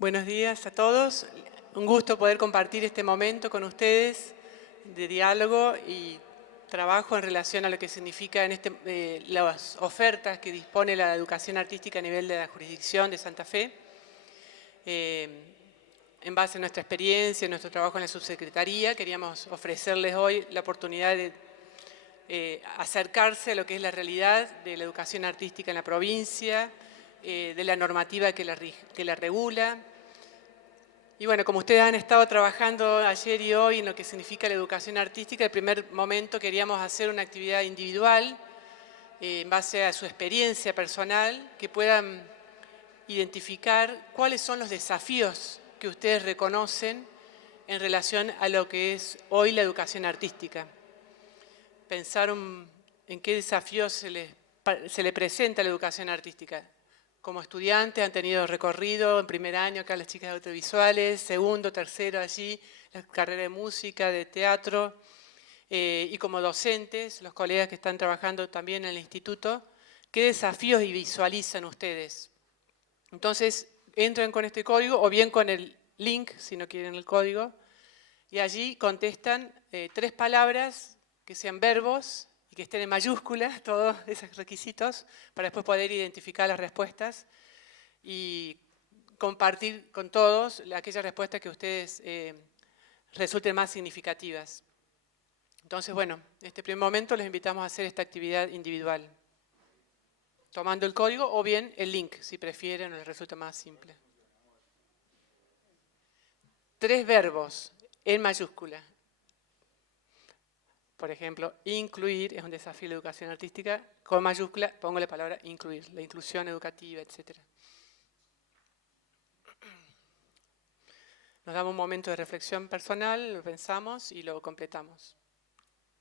Buenos días a todos. Un gusto poder compartir este momento con ustedes de diálogo y trabajo en relación a lo que significa las ofertas que dispone la educación artística a nivel de la jurisdicción de Santa Fe. En base a nuestra experiencia, nuestro trabajo en la subsecretaría, queríamos ofrecerles hoy la oportunidad de acercarse a lo que es la realidad de la educación artística en la provincia, de la normativa que la regula. Y bueno, como ustedes han estado trabajando ayer y hoy en lo que significa la educación artística, el primer momento queríamos hacer una actividad individual en base a su experiencia personal, que puedan identificar cuáles son los desafíos que ustedes reconocen en relación a lo que es hoy la educación artística. Pensar en qué desafíos se le presenta a la educación artística. Como estudiantes han tenido recorrido en primer año acá las chicas de audiovisuales, segundo, tercero allí, la carrera de música, de teatro, y como docentes, los colegas que están trabajando también en el instituto, ¿qué desafíos visualizan ustedes? Entonces, entran con este código o bien con el link, si no quieren el código, y allí contestan 3 palabras que sean verbos y que estén en mayúsculas, todos esos requisitos, para después poder identificar las respuestas y compartir con todos aquellas respuestas que a ustedes resulten más significativas. Entonces, bueno, en este primer momento les invitamos a hacer esta actividad individual, tomando el código o bien el link, si prefieren o les resulta más simple. 3 verbos en mayúscula. Por ejemplo, incluir es un desafío de la educación artística. Con mayúscula pongo la palabra incluir, la inclusión educativa, etc. Nos damos un momento de reflexión personal, lo pensamos y lo completamos.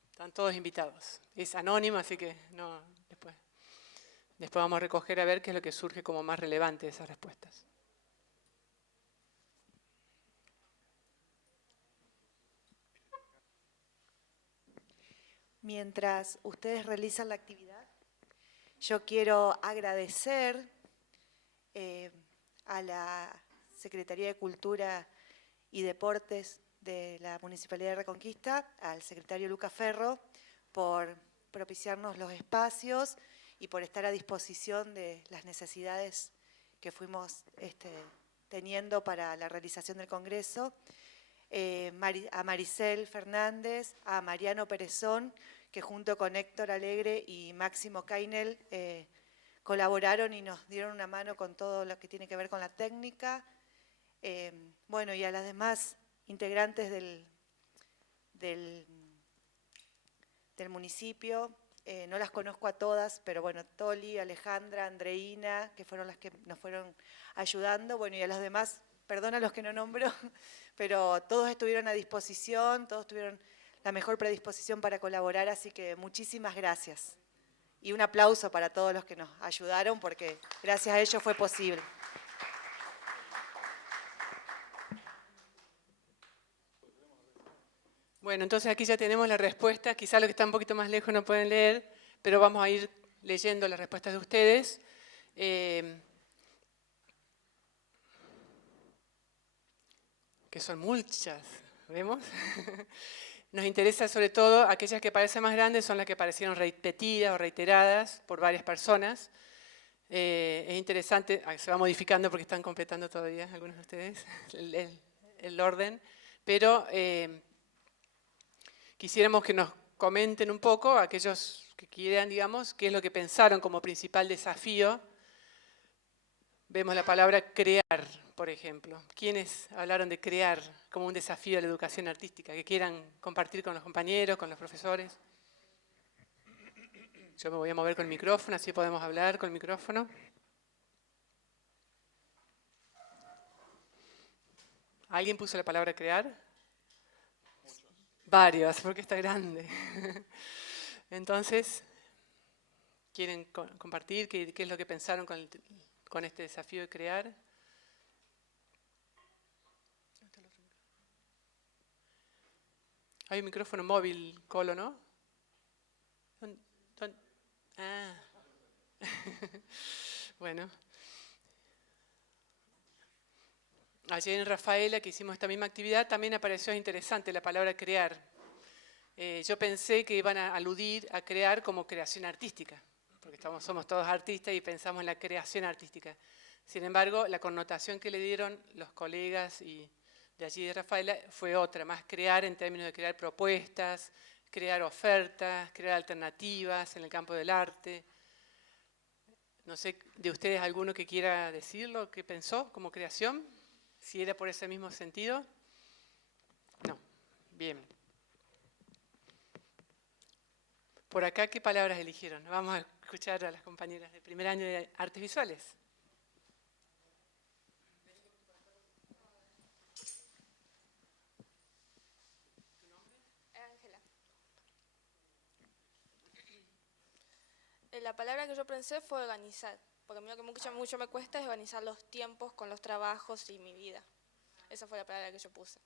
Están todos invitados. Es anónimo, así que no, después vamos a recoger a ver qué es lo que surge como más relevante de esas respuestas. Mientras ustedes realizan la actividad, yo quiero agradecer a la Secretaría de Cultura y Deportes de la Municipalidad de Reconquista, al secretario Luca Ferro, por propiciarnos los espacios y por estar a disposición de las necesidades que fuimos teniendo para la realización del Congreso. A Maricel Fernández, a Mariano Perezón, que junto con Héctor Alegre y Máximo Kainel colaboraron y nos dieron una mano con todo lo que tiene que ver con la técnica. Bueno, y a las demás integrantes del municipio, no las conozco a todas, pero bueno, Toli, Alejandra, Andreina, que fueron las que nos fueron ayudando, bueno, y a los demás, perdón a los que no nombro, pero todos estuvieron a disposición, todos tuvieron la mejor predisposición para colaborar, así que muchísimas gracias. Y un aplauso para todos los que nos ayudaron, porque gracias a ellos fue posible. Bueno, entonces aquí ya tenemos la respuesta. Quizá los que están un poquito más lejos no pueden leer, pero vamos a ir leyendo las respuestas de ustedes. Que son muchas, ¿vemos? Nos interesa sobre todo aquellas que parecen más grandes, son las que parecieron repetidas o reiteradas por varias personas. Es interesante, se va modificando porque están completando todavía algunos de ustedes el orden, pero quisiéramos que nos comenten un poco, aquellos que quieran, digamos, qué es lo que pensaron como principal desafío. Vemos la palabra crear, por ejemplo. ¿Quiénes hablaron de crear como un desafío a la educación artística? Que quieran compartir con los compañeros, con los profesores. Yo me voy a mover con el micrófono, así podemos hablar con el micrófono. ¿Alguien puso la palabra crear? Muchos. Varios, porque está grande. Entonces, ¿quieren compartir qué es lo que pensaron con este desafío de crear? Hay un micrófono móvil, Colo, ¿no? Ah. Bueno. ayer en Rafaela, que hicimos esta misma actividad, también apareció interesante la palabra crear. Yo pensé que iban a aludir a crear como creación artística, porque somos todos artistas y pensamos en la creación artística. Sin embargo, la connotación que le dieron los colegas de allí de Rafaela fue otra, más crear en términos de crear propuestas, crear ofertas, crear alternativas en el campo del arte. No sé, de ustedes alguno que quiera decirlo, qué pensó como creación, si era por ese mismo sentido. No, bien. Por acá, ¿qué palabras eligieron? Vamos a escuchar a las compañeras de primer año de Artes Visuales. La palabra que yo pensé fue organizar, porque a mí lo que mucho me cuesta es organizar los tiempos con los trabajos y mi vida. Esa fue la palabra que yo puse.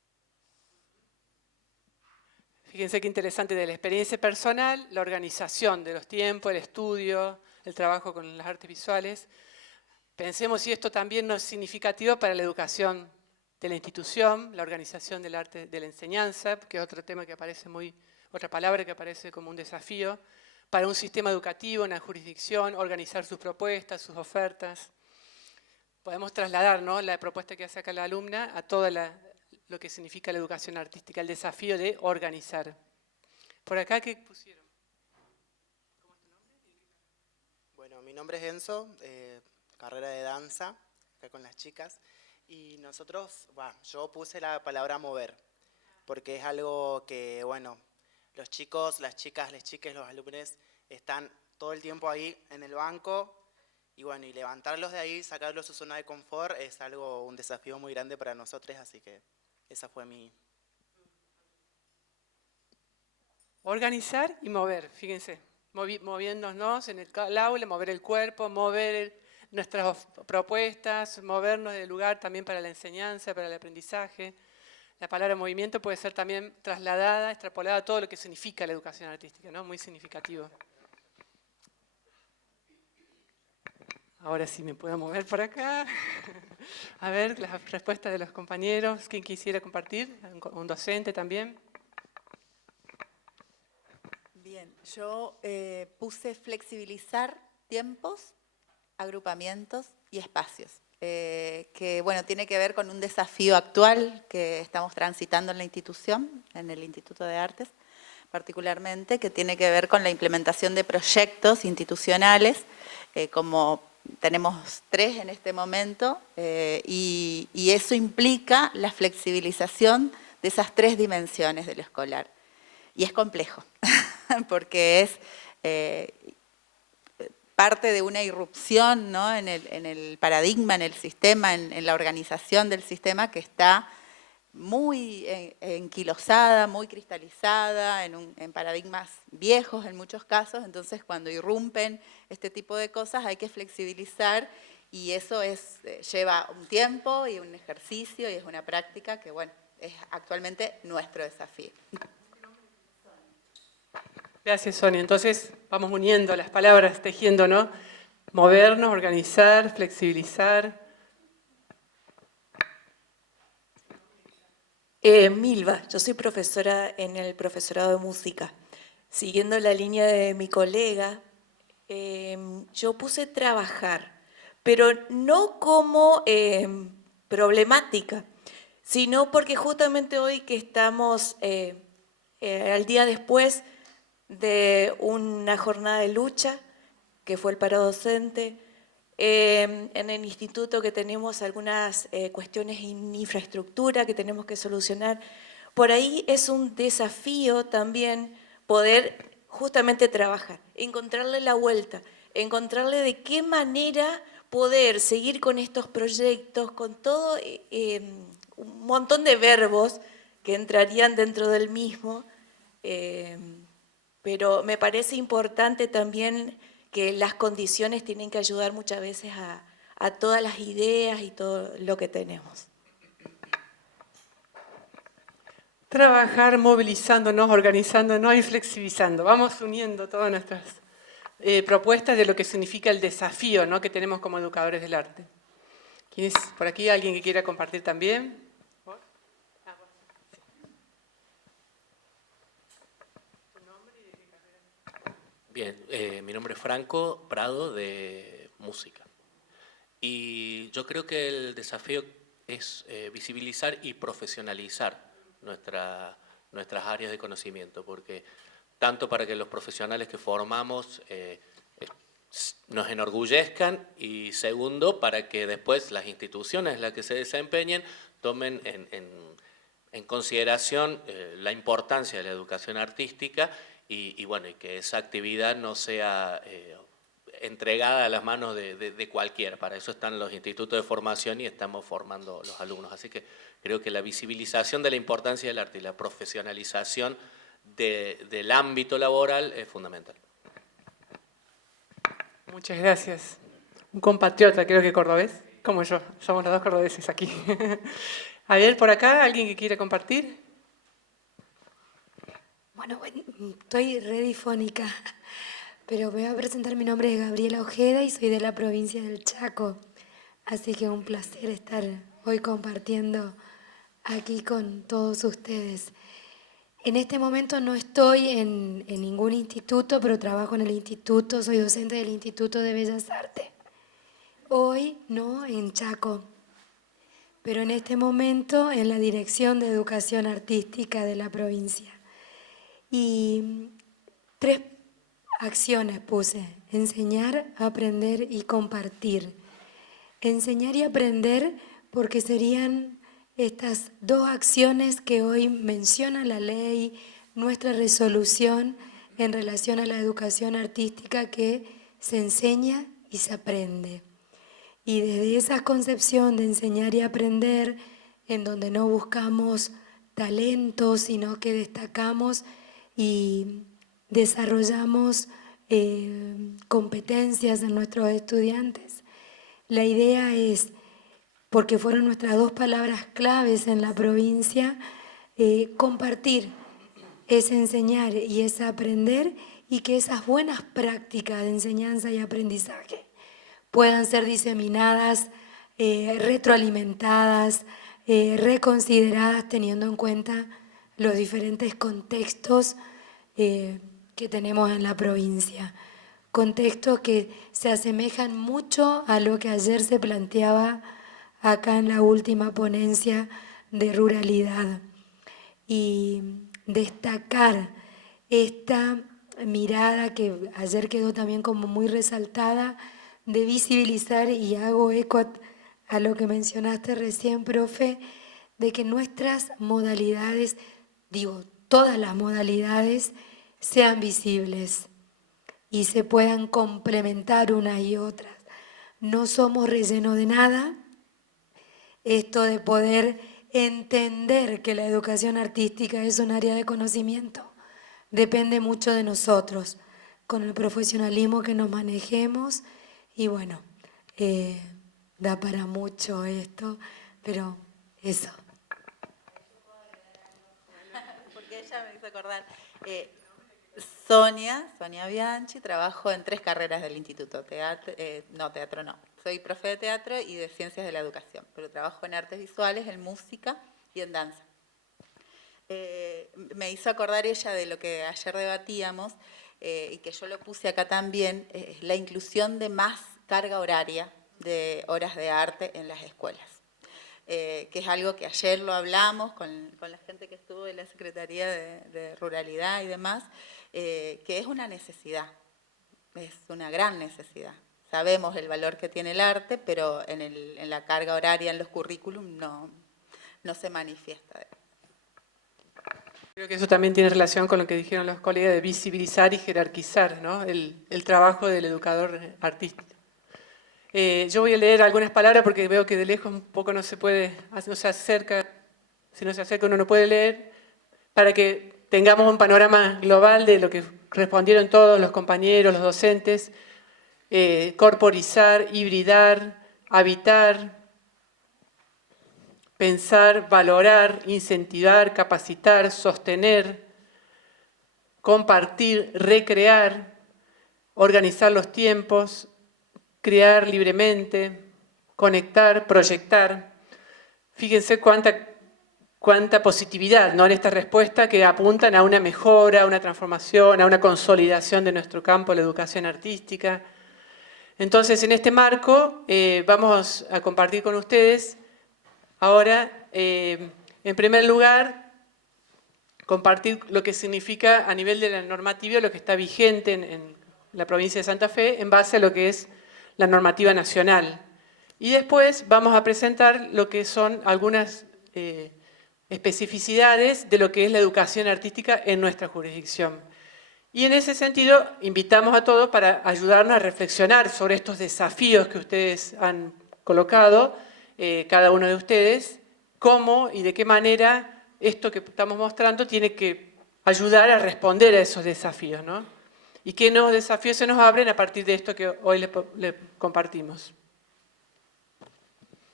Fíjense qué interesante de la experiencia personal, la organización de los tiempos, el estudio, el trabajo con las artes visuales. Pensemos si esto también no es significativo para la educación de la institución, la organización del arte de la enseñanza, que es otro tema que aparece otra palabra que aparece como un desafío, para un sistema educativo, una jurisdicción, organizar sus propuestas, sus ofertas. Podemos trasladar, ¿no?, la propuesta que hace acá la alumna a todo lo que significa la educación artística, el desafío de organizar. Por acá, ¿qué pusieron? ¿Cómo es tu nombre? Bueno, mi nombre es Enzo, carrera de danza, acá con las chicas. Y nosotros, yo puse la palabra mover, porque es algo que, bueno, los chicos, las chicas, les chiques, los alumnos están todo el tiempo ahí en el banco y bueno, y levantarlos de ahí, sacarlos de su zona de confort es un desafío muy grande para nosotros, así que esa fue mi... Organizar y mover, fíjense, moviéndonos en el aula, mover el cuerpo, mover nuestras propuestas, movernos del lugar también para la enseñanza, para el aprendizaje. La palabra movimiento puede ser también trasladada, extrapolada a todo lo que significa la educación artística, ¿no? Muy significativo. Ahora sí me puedo mover por acá. A ver, las respuestas de los compañeros. ¿Quién quisiera compartir? ¿Un docente también? Bien, yo puse flexibilizar tiempos, agrupamientos y espacios. Que bueno, tiene que ver con un desafío actual que estamos transitando en la institución, en el Instituto de Artes particularmente, que tiene que ver con la implementación de proyectos institucionales, como tenemos 3 en este momento, y eso implica la flexibilización de esas 3 dimensiones de lo escolar. Y es complejo, porque es... parte de una irrupción, ¿no?, en el paradigma, en el sistema, en la organización del sistema que está muy enquilosada, muy cristalizada, en paradigmas viejos en muchos casos. Entonces, cuando irrumpen este tipo de cosas hay que flexibilizar y eso lleva un tiempo y un ejercicio y es una práctica que, bueno, es actualmente nuestro desafío. Gracias, Sonia. Entonces, vamos uniendo las palabras, tejiendo, ¿no? Movernos, organizar, flexibilizar. Milva, yo soy profesora en el profesorado de música. Siguiendo la línea de mi colega, yo puse trabajar, pero no como problemática, sino porque justamente hoy que estamos al día después de una jornada de lucha, que fue el paro docente, en el instituto que tenemos algunas cuestiones en infraestructura que tenemos que solucionar. Por ahí es un desafío también poder justamente trabajar, encontrarle la vuelta, encontrarle de qué manera poder seguir con estos proyectos, con todo un montón de verbos que entrarían dentro del mismo, pero me parece importante también que las condiciones tienen que ayudar muchas veces a todas las ideas y todo lo que tenemos. Trabajar movilizándonos, organizándonos y flexibilizando. Vamos uniendo todas nuestras propuestas de lo que significa el desafío, ¿no?, que tenemos como educadores del arte. ¿Quién es por aquí? ¿Alguien que quiera compartir también? Bien, mi nombre es Franco Prado, de música. Y yo creo que el desafío es visibilizar y profesionalizar nuestras áreas de conocimiento, porque tanto para que los profesionales que formamos nos enorgullezcan, y segundo, para que después las instituciones en las que se desempeñen tomen en consideración la importancia de la educación artística y bueno, y que esa actividad no sea entregada a las manos de cualquiera. Para eso están los institutos de formación y estamos formando los alumnos. Así que creo que la visibilización de la importancia del arte y la profesionalización del ámbito laboral es fundamental. Muchas gracias. Un compatriota, creo que cordobés, como yo. Somos los dos cordobeses aquí. A ver, por acá, ¿alguien que quiera compartir? Bueno, estoy redifónica, pero me voy a presentar. Mi nombre es Gabriela Ojeda y soy de la provincia del Chaco. Así que un placer estar hoy compartiendo aquí con todos ustedes. En este momento no estoy en ningún instituto, pero trabajo en el instituto, soy docente del Instituto de Bellas Artes. Hoy no, en Chaco, pero en este momento en la Dirección de Educación Artística de la provincia. Y 3 acciones puse: enseñar, aprender y compartir. Enseñar y aprender porque serían estas 2 acciones que hoy menciona la ley, nuestra resolución en relación a la educación artística, que se enseña y se aprende. Y desde esa concepción de enseñar y aprender, en donde no buscamos talentos, sino que destacamos y desarrollamos competencias en nuestros estudiantes. La idea es, porque fueron nuestras 2 palabras claves en la provincia, compartir, es enseñar y es aprender, y que esas buenas prácticas de enseñanza y aprendizaje puedan ser diseminadas, retroalimentadas, reconsideradas, teniendo en cuenta los diferentes contextos que tenemos en la provincia. Contextos que se asemejan mucho a lo que ayer se planteaba acá en la última ponencia de ruralidad. Y destacar esta mirada que ayer quedó también como muy resaltada, de visibilizar, y hago eco a lo que mencionaste recién, profe, de que nuestras modalidades, digo, todas las modalidades, sean visibles y se puedan complementar unas y otras. No somos relleno de nada. Esto de poder entender que la educación artística es un área de conocimiento depende mucho de nosotros, con el profesionalismo que nos manejemos, y bueno, da para mucho esto, pero eso. Porque ella me hizo acordar. Sonia Bianchi, trabajo en 3 carreras del instituto. Teatro no. Soy profe de teatro y de ciencias de la educación, pero trabajo en artes visuales, en música y en danza. Me hizo acordar ella de lo que ayer debatíamos, y que yo lo puse acá también, la inclusión de más carga horaria de horas de arte en las escuelas. Que es algo que ayer lo hablamos con la gente que estuvo en la Secretaría de Ruralidad y demás, que es una necesidad, es una gran necesidad. Sabemos el valor que tiene el arte, pero en la carga horaria, en los currículum, no se manifiesta. Creo que eso también tiene relación con lo que dijeron los colegas de visibilizar y jerarquizar, ¿no? el trabajo del educador artístico. Yo voy a leer algunas palabras porque veo que de lejos un poco no se acerca, si no se acerca uno no puede leer, para que tengamos un panorama global de lo que respondieron todos los compañeros, los docentes: corporizar, hibridar, habitar, pensar, valorar, incentivar, capacitar, sostener, compartir, recrear, organizar los tiempos, crear libremente, conectar, proyectar. Fíjense cuánta positividad, ¿no?, en esta respuesta, que apuntan a una mejora, a una transformación, a una consolidación de nuestro campo, la educación artística. Entonces, en este marco, vamos a compartir con ustedes ahora, en primer lugar, compartir lo que significa a nivel de la normativa, lo que está vigente en la provincia de Santa Fe, en base a lo que es la normativa nacional. Y después vamos a presentar lo que son algunas especificidades de lo que es la educación artística en nuestra jurisdicción. Y en ese sentido, invitamos a todos para ayudarnos a reflexionar sobre estos desafíos que ustedes han colocado, cada uno de ustedes, cómo y de qué manera esto que estamos mostrando tiene que ayudar a responder a esos desafíos, ¿no? Y qué nuevos desafíos se nos abren a partir de esto que hoy les compartimos.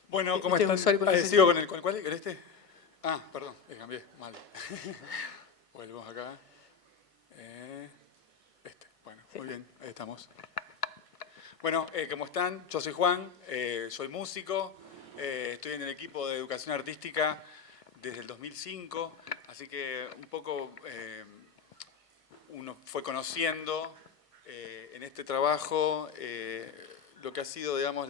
Bueno, ¿cómo están? Sigo con el cuál, ¿con este? Ah, perdón, cambié, mal. Vuelvo acá. Bueno, sí. Muy bien, ahí estamos. Bueno, ¿cómo están? Yo soy Juan, soy músico, estoy en el equipo de educación artística desde el 2005, así que un poco uno fue conociendo en este trabajo lo que ha sido, digamos,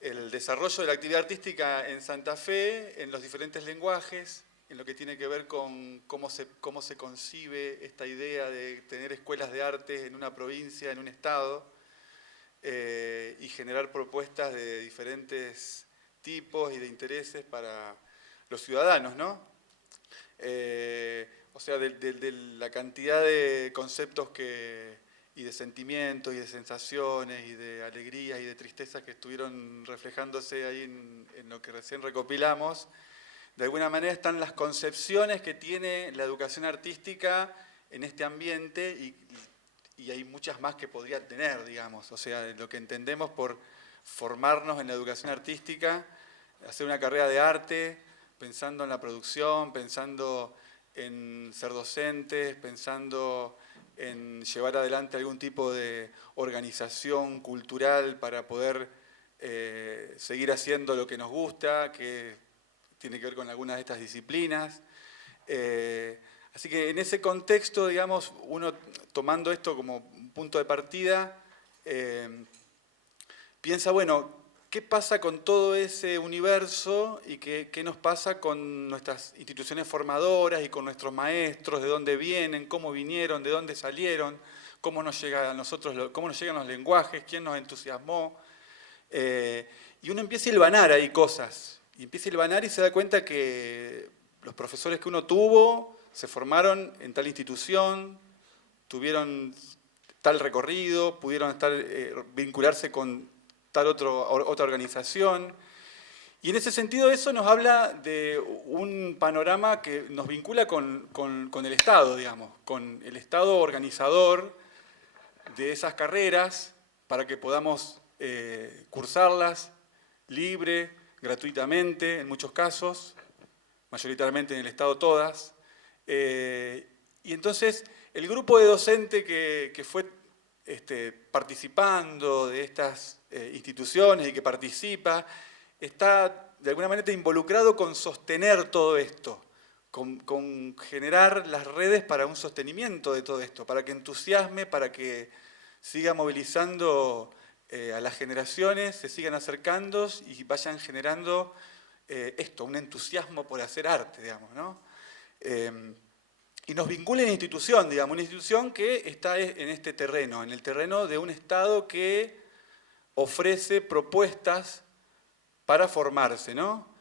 el desarrollo de la actividad artística en Santa Fe, en los diferentes lenguajes, en lo que tiene que ver con cómo se concibe esta idea de tener escuelas de arte en una provincia, en un estado, y generar propuestas de diferentes tipos y de intereses para los ciudadanos, ¿no? O sea, de la cantidad de conceptos y de sentimientos, y de sensaciones, y de alegrías, y de tristezas que estuvieron reflejándose ahí en lo que recién recopilamos. De alguna manera están las concepciones que tiene la educación artística en este ambiente, y hay muchas más que podría tener, digamos. O sea, lo que entendemos por formarnos en la educación artística, hacer una carrera de arte, pensando en la producción, pensando en ser docentes, pensando en llevar adelante algún tipo de organización cultural para poder seguir haciendo lo que nos gusta, que tiene que ver con algunas de estas disciplinas. Así que en ese contexto, digamos, uno tomando esto como punto de partida, piensa, bueno, ¿qué pasa con todo ese universo y qué nos pasa con nuestras instituciones formadoras y con nuestros maestros? ¿De dónde vienen? ¿Cómo vinieron? ¿De dónde salieron? ¿Cómo nos llega a nosotros? ¿Cómo nos llegan los lenguajes? ¿Quién nos entusiasmó? Y uno empieza a hilvanar ahí cosas. Y empieza a hilvanar y se da cuenta que los profesores que uno tuvo se formaron en tal institución, tuvieron tal recorrido, pudieron vincularse con tal otra organización. Y en ese sentido eso nos habla de un panorama que nos vincula con el Estado, digamos, con el Estado organizador de esas carreras para que podamos cursarlas libre, gratuitamente, en muchos casos, mayoritariamente en el Estado todas. Y entonces el grupo de docente que fue participando de estas instituciones y que participa, está de alguna manera involucrado con sostener todo esto, con generar las redes para un sostenimiento de todo esto, para que entusiasme, para que siga movilizando a las generaciones, se sigan acercando y vayan generando un entusiasmo por hacer arte, digamos, ¿no? Y nos vincula en institución, digamos, una institución que está en este terreno, en el terreno de un Estado que ofrece propuestas para formarse, ¿no?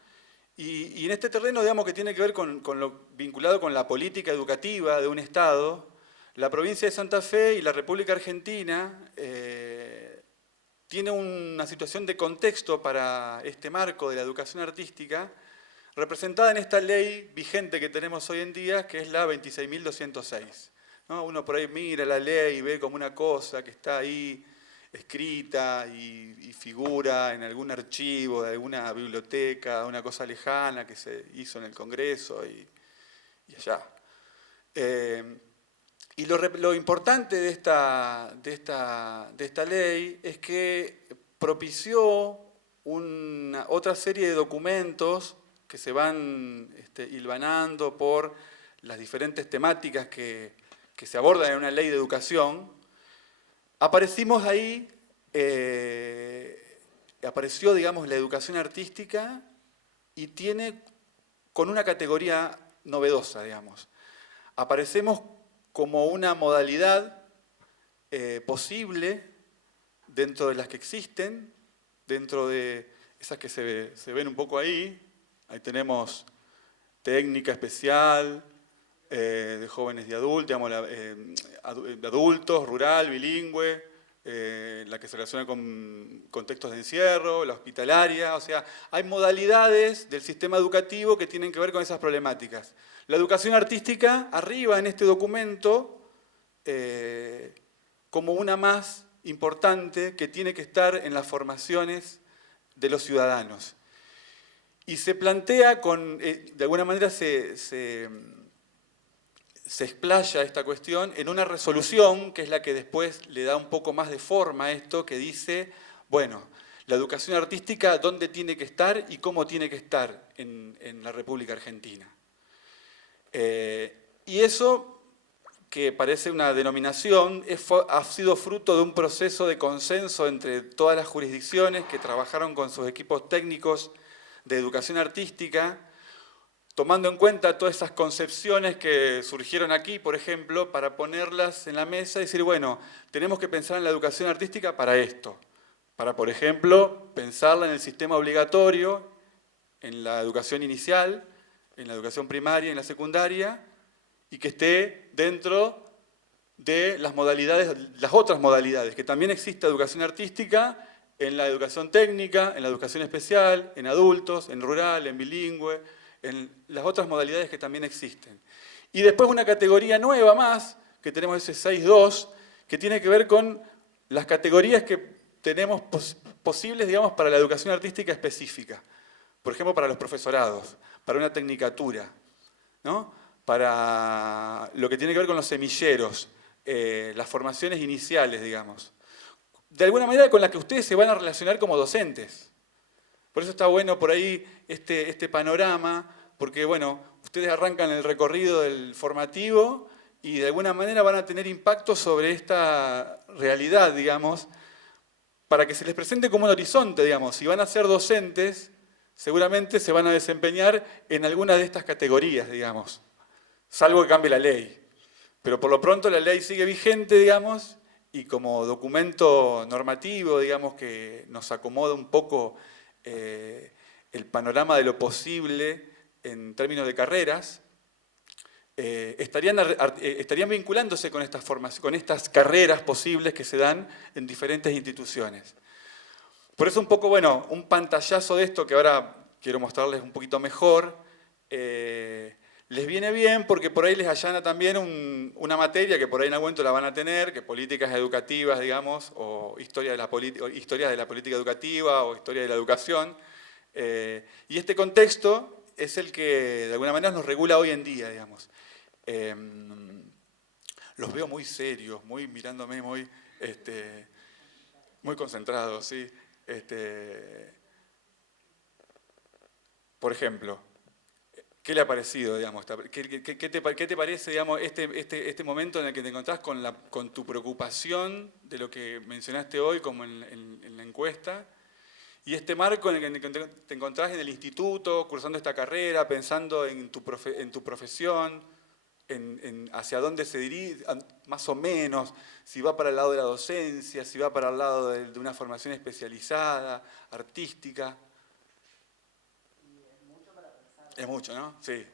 Y en este terreno, digamos, que tiene que ver con lo vinculado con la política educativa de un Estado, la provincia de Santa Fe y la República Argentina tiene una situación de contexto para este marco de la educación artística, representada en esta ley vigente que tenemos hoy en día, que es la 26.206. ¿No? Uno por ahí mira la ley y ve como una cosa que está ahí escrita y figura en algún archivo de alguna biblioteca, una cosa lejana que se hizo en el Congreso y allá. Y lo importante de esta ley es que propició otra serie de documentos que se van hilvanando por las diferentes temáticas que se abordan en una ley de educación. Apareció, digamos, la educación artística y tiene con una categoría novedosa, digamos. Aparecemos como una modalidad posible dentro de las que existen, dentro de esas que se ven un poco ahí. Ahí tenemos técnica especial, de jóvenes y adultos, digamos, de adultos, rural, bilingüe, la que se relaciona con contextos de encierro, la hospitalaria, o sea, hay modalidades del sistema educativo que tienen que ver con esas problemáticas. La educación artística arriba en este documento como una más importante que tiene que estar en las formaciones de los ciudadanos. Y se plantea de alguna manera se explaya esta cuestión en una resolución, que es la que después le da un poco más de forma a esto, que dice, bueno, la educación artística, ¿dónde tiene que estar y cómo tiene que estar en la República Argentina? Y eso, que parece una denominación, ha sido fruto de un proceso de consenso entre todas las jurisdicciones que trabajaron con sus equipos técnicos de educación artística, tomando en cuenta todas esas concepciones que surgieron aquí, por ejemplo, para ponerlas en la mesa y decir, bueno, tenemos que pensar en la educación artística para esto. Para, por ejemplo, pensarla en el sistema obligatorio, en la educación inicial, en la educación primaria, en la secundaria, y que esté dentro de las modalidades, las otras modalidades, que también existe educación artística en la educación técnica, en la educación especial, en adultos, en rural, en bilingüe, en las otras modalidades que también existen. Y después una categoría nueva más, que tenemos ese 6.2, que tiene que ver con las categorías que tenemos posibles, digamos, para la educación artística específica. Por ejemplo, para los profesorados, para una tecnicatura, ¿no? Para lo que tiene que ver con los semilleros, las formaciones iniciales, digamos. De alguna manera con la que ustedes se van a relacionar como docentes. Por eso está bueno por ahí este panorama, porque bueno, ustedes arrancan el recorrido del formativo y de alguna manera van a tener impacto sobre esta realidad, digamos, para que se les presente como un horizonte, digamos. Si van a ser docentes, seguramente se van a desempeñar en alguna de estas categorías, digamos, salvo que cambie la ley. Pero por lo pronto la ley sigue vigente, digamos, y como documento normativo, digamos, que nos acomoda un poco el panorama de lo posible en términos de carreras, estarían vinculándose con estas carreras posibles que se dan en diferentes instituciones. Por eso un poco, bueno, un pantallazo de esto que ahora quiero mostrarles un poquito mejor, les viene bien porque por ahí les allana también una materia que por ahí en algún momento la van a tener, que políticas educativas, digamos, o historia de la política educativa o historia de la educación. Y este contexto es el que de alguna manera nos regula hoy en día, digamos. Los veo muy serios, mirándome muy concentrados, ¿sí? Por ejemplo, ¿qué le ha parecido, digamos? ¿Qué te parece, digamos, este momento en el que te encontrás con tu preocupación de lo que mencionaste hoy, como en la encuesta, y este marco en el que te encontrás en el instituto, cursando esta carrera, pensando en tu profesión, hacia dónde se dirige, más o menos, si va para el lado de la docencia, si va para el lado de una formación especializada, artística? Es mucho, ¿no? Sí.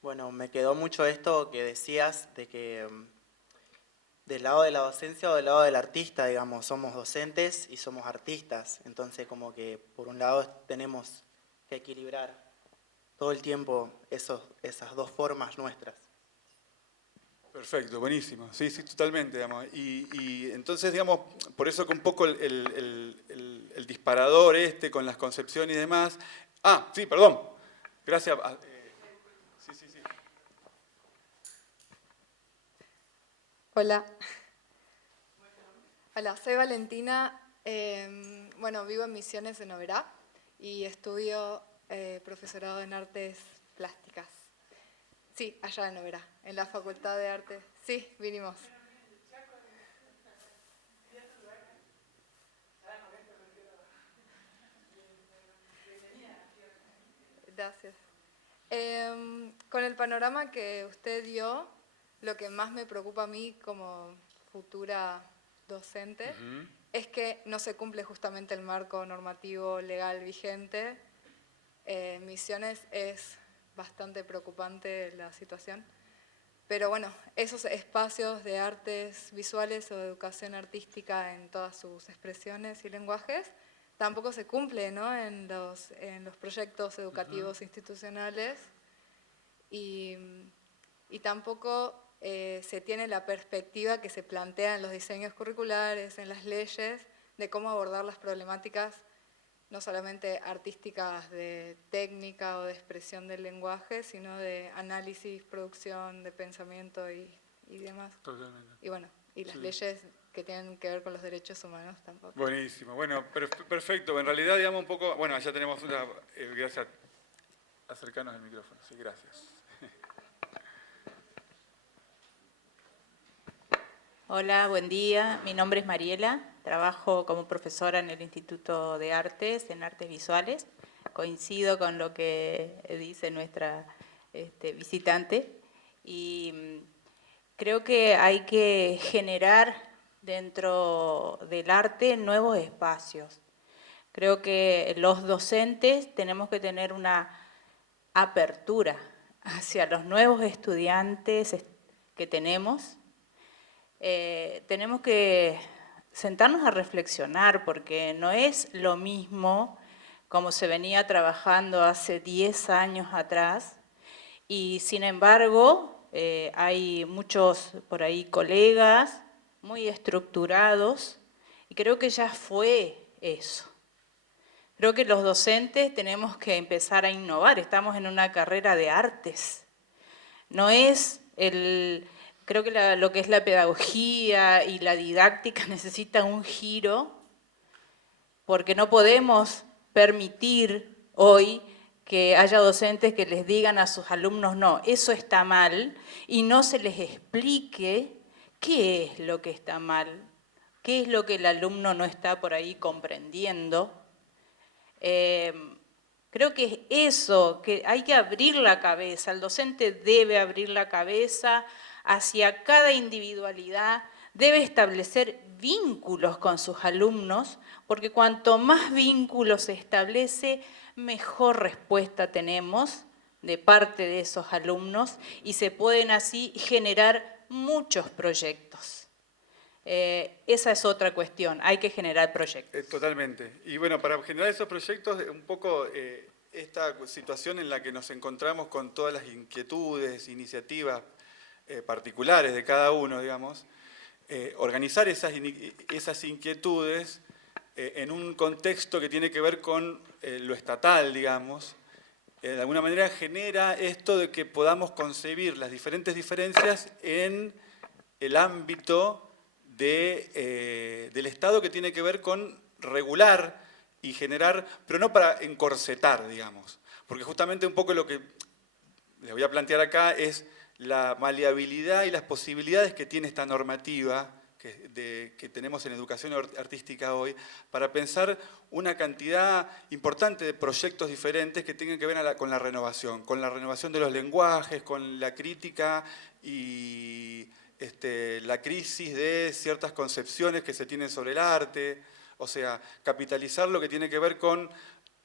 Bueno, me quedó mucho esto que decías de que del lado de la docencia o del lado del artista, digamos, somos docentes y somos artistas. Entonces, como que por un lado tenemos que equilibrar todo el tiempo esas dos formas nuestras. Perfecto, buenísimo. Sí, sí, totalmente, digamos. Y entonces, digamos, por eso que un poco el disparador con las concepciones y demás, Ah, sí, perdón. Gracias. Sí. Hola. Hola, soy Valentina. Bueno, vivo en Misiones, en Oberá, y estudio profesorado en artes plásticas. Sí, allá en Oberá, en la Facultad de Artes. Sí, vinimos. Gracias. Con el panorama que usted dio, lo que más me preocupa a mí como futura docente es que no se cumple justamente el marco normativo legal vigente. En Misiones es bastante preocupante la situación, pero bueno, esos espacios de artes visuales o de educación artística en todas sus expresiones y lenguajes tampoco se cumple, ¿no?, en los proyectos educativos institucionales, y tampoco se tiene la perspectiva que se plantea en los diseños curriculares, en las leyes, de cómo abordar las problemáticas no solamente artísticas de técnica o de expresión del lenguaje, sino de análisis, producción, de pensamiento y demás. Totalmente. Y bueno, y las leyes que tienen que ver con los derechos humanos tampoco. Buenísimo. Bueno, perfecto. En realidad, digamos un poco... Bueno, ya tenemos una... gracias. Acercarnos al micrófono. Sí, gracias. Hola, buen día. Mi nombre es Mariela. Trabajo como profesora en el Instituto de Artes, en Artes Visuales. Coincido con lo que dice nuestra visitante. Y creo que hay que generar dentro del arte nuevos espacios. Creo que los docentes tenemos que tener una apertura hacia los nuevos estudiantes que tenemos. Tenemos que sentarnos a reflexionar, porque no es lo mismo como se venía trabajando hace 10 años atrás, y sin embargo hay muchos por ahí colegas muy estructurados, y creo que ya fue eso. Creo que los docentes tenemos que empezar a innovar, estamos en una carrera de artes, no es creo que lo que es la pedagogía y la didáctica necesita un giro, porque no podemos permitir hoy que haya docentes que les digan a sus alumnos, no, eso está mal, y no se les explique qué es lo que está mal, qué es lo que el alumno no está por ahí comprendiendo. Creo que es eso, que hay que abrir la cabeza, el docente debe abrir la cabeza hacia cada individualidad, debe establecer vínculos con sus alumnos, porque cuanto más vínculos se establece, mejor respuesta tenemos de parte de esos alumnos y se pueden así generar muchos proyectos. Esa es otra cuestión, hay que generar proyectos. Totalmente. Y bueno, para generar esos proyectos, un poco esta situación en la que nos encontramos con todas las inquietudes, iniciativas particulares de cada uno, digamos, organizar esas inquietudes en un contexto que tiene que ver con lo estatal, digamos, de alguna manera genera esto de que podamos concebir las diferentes diferencias en el ámbito del Estado, que tiene que ver con regular y generar, pero no para encorsetar, digamos, porque justamente un poco lo que les voy a plantear acá es la maleabilidad y las posibilidades que tiene esta normativa que tenemos en educación artística hoy, para pensar una cantidad importante de proyectos diferentes que tengan que ver con la renovación de los lenguajes, con la crítica y la crisis de ciertas concepciones que se tienen sobre el arte, o sea, capitalizar lo que tiene que ver con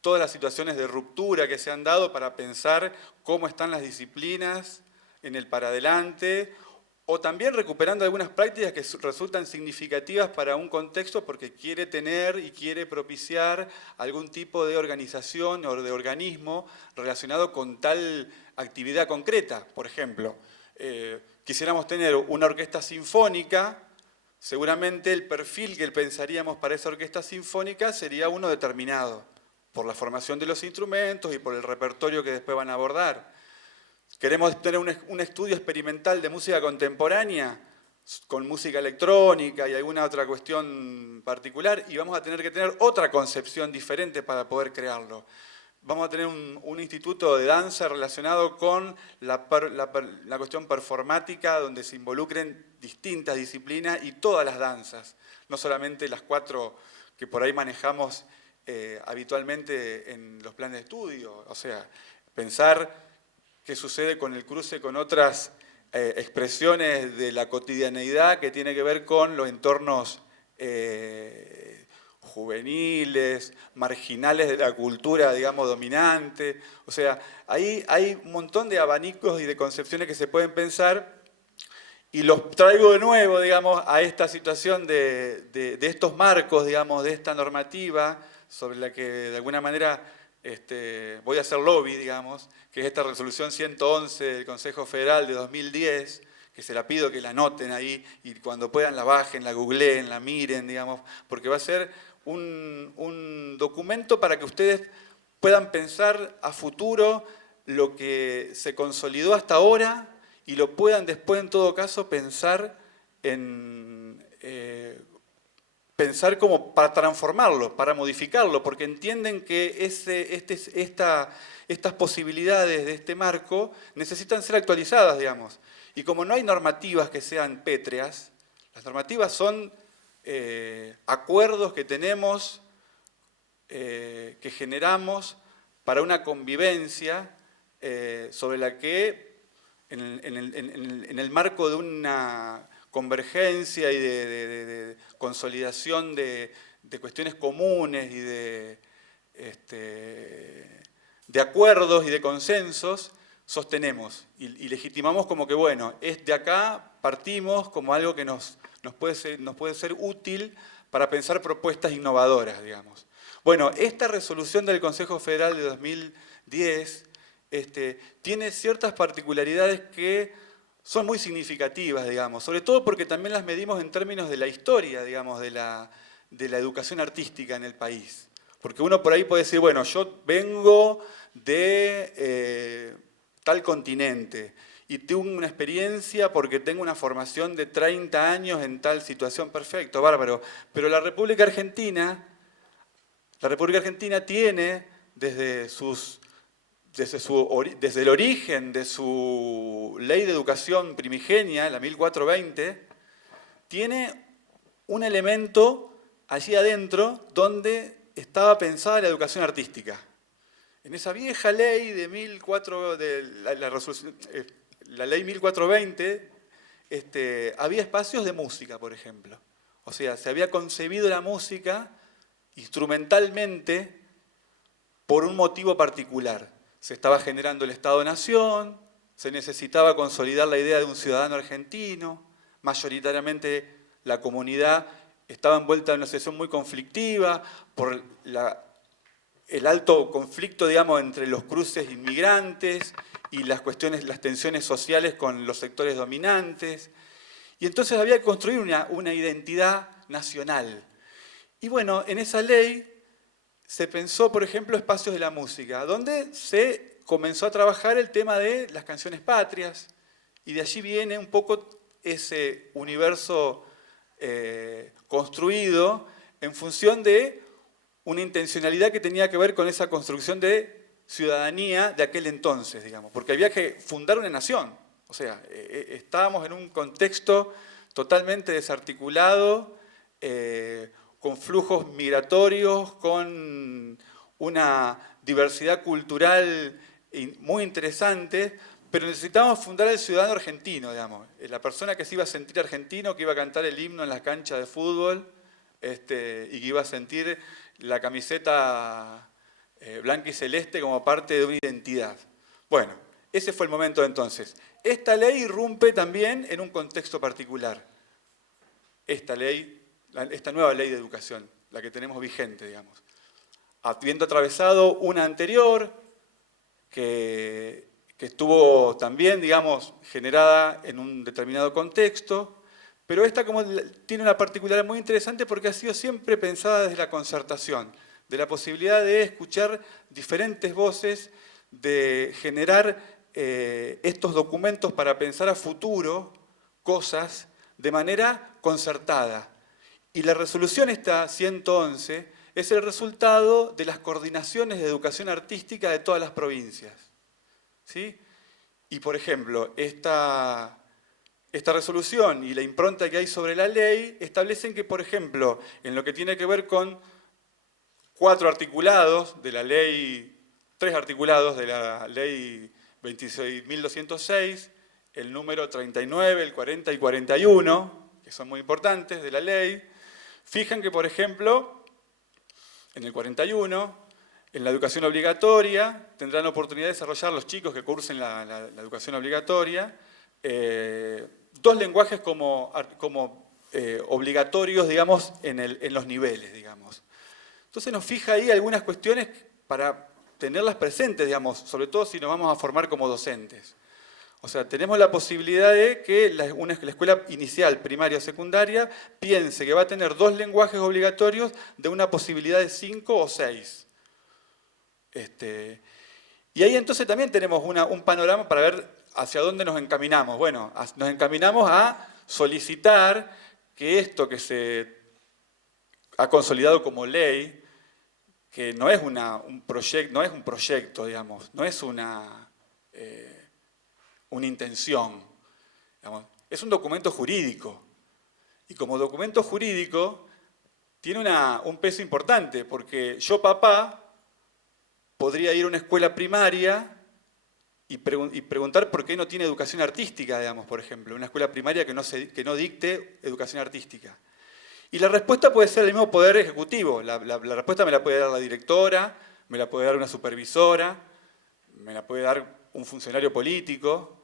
todas las situaciones de ruptura que se han dado para pensar cómo están las disciplinas en el para adelante, o también recuperando algunas prácticas que resultan significativas para un contexto porque quiere tener y quiere propiciar algún tipo de organización o de organismo relacionado con tal actividad concreta. Por ejemplo, quisiéramos tener una orquesta sinfónica, seguramente el perfil que pensaríamos para esa orquesta sinfónica sería uno determinado. por la formación de los instrumentos y por el repertorio que después van a abordar. Queremos tener un estudio experimental de música contemporánea, con música electrónica y alguna otra cuestión particular, y vamos a tener que tener otra concepción diferente para poder crearlo. Vamos a tener un instituto de danza relacionado con la cuestión performática, donde se involucren distintas disciplinas y todas las danzas, no solamente las 4 que por ahí manejamos habitualmente en los planes de estudio. O sea, pensar qué sucede con el cruce con otras expresiones de la cotidianeidad que tiene que ver con los entornos juveniles, marginales de la cultura, digamos, dominante. O sea, ahí hay un montón de abanicos y de concepciones que se pueden pensar, y los traigo de nuevo, digamos, a esta situación de estos marcos, digamos, de esta normativa, sobre la que de alguna manera voy a hacer lobby, digamos, que es esta resolución 111 del Consejo Federal de 2010, que se la pido que la anoten ahí, y cuando puedan la bajen, la googleen, la miren, digamos, porque va a ser un documento para que ustedes puedan pensar a futuro lo que se consolidó hasta ahora y lo puedan después, en todo caso, pensar pensar como para transformarlo, para modificarlo, porque entienden que estas posibilidades de este marco necesitan ser actualizadas, digamos. Y como no hay normativas que sean pétreas, las normativas son acuerdos que tenemos, que generamos para una convivencia sobre la que, en el marco de una convergencia y de consolidación de cuestiones comunes y de acuerdos y de consensos, sostenemos y legitimamos como que, bueno, de acá partimos como algo que nos puede ser útil para pensar propuestas innovadoras, digamos. Bueno, esta resolución del Consejo Federal de 2010 tiene ciertas particularidades que son muy significativas, digamos, sobre todo porque también las medimos en términos de la historia, digamos, de la educación artística en el país. Porque uno por ahí puede decir, bueno, yo vengo de tal continente y tengo una experiencia porque tengo una formación de 30 años en tal situación, perfecto, bárbaro. Pero la República Argentina tiene desde el origen de su ley de educación primigenia, la 1420, tiene un elemento allí adentro donde estaba pensada la educación artística. En esa vieja ley de la ley 1420, había espacios de música, por ejemplo. O sea, se había concebido la música instrumentalmente por un motivo particular. Se estaba generando el Estado-Nación, se necesitaba consolidar la idea de un ciudadano argentino, mayoritariamente la comunidad estaba envuelta en una situación muy conflictiva por el alto conflicto, digamos, entre los cruces inmigrantes y las tensiones sociales con los sectores dominantes. Y entonces había que construir una identidad nacional. Y bueno, en esa ley se pensó, por ejemplo, espacios de la música, donde se comenzó a trabajar el tema de las canciones patrias, y de allí viene un poco ese universo construido en función de una intencionalidad que tenía que ver con esa construcción de ciudadanía de aquel entonces, digamos, porque había que fundar una nación. O sea, estábamos en un contexto totalmente desarticulado, con flujos migratorios, con una diversidad cultural muy interesante, pero necesitábamos fundar el ciudadano argentino, digamos, la persona que se iba a sentir argentino, que iba a cantar el himno en las canchas de fútbol, y que iba a sentir la camiseta blanca y celeste como parte de una identidad. Bueno, ese fue el momento de entonces. Esta ley irrumpe también en un contexto particular. Esta nueva ley de educación, la que tenemos vigente, digamos. Habiendo atravesado una anterior que estuvo también, digamos, generada en un determinado contexto, pero esta tiene una particularidad muy interesante porque ha sido siempre pensada desde la concertación, de la posibilidad de escuchar diferentes voces, de generar estos documentos para pensar a futuro cosas de manera concertada. Y la resolución esta 111 es el resultado de las coordinaciones de educación artística de todas las provincias, ¿sí? Y por ejemplo, esta resolución y la impronta que hay sobre la ley establecen que, por ejemplo, en lo que tiene que ver con 4 articulados de la ley, 3 articulados de la ley 26.206, el número 39, el 40 y 41, que son muy importantes de la ley, fijan que, por ejemplo, en el 41, en la educación obligatoria, tendrán oportunidad de desarrollar los chicos que cursen la educación obligatoria, 2 lenguajes como obligatorios, digamos, en los niveles, digamos. Entonces nos fija ahí algunas cuestiones para tenerlas presentes, digamos, sobre todo si nos vamos a formar como docentes. O sea, tenemos la posibilidad de que la escuela inicial, primaria o secundaria piense que va a tener 2 lenguajes obligatorios de una posibilidad de 5 o 6. Y ahí entonces también tenemos un panorama para ver hacia dónde nos encaminamos. Bueno, nos encaminamos a solicitar que esto que se ha consolidado como ley, que no es un proyecto, digamos, no es una intención, digamos, es un documento jurídico. Y como documento jurídico tiene un peso importante, porque yo, papá, podría ir a una escuela primaria y preguntar por qué no tiene educación artística, digamos, por ejemplo, una escuela primaria que no dicte educación artística. Y la respuesta puede ser el mismo poder ejecutivo. La respuesta me la puede dar la directora, me la puede dar una supervisora, me la puede dar un funcionario político.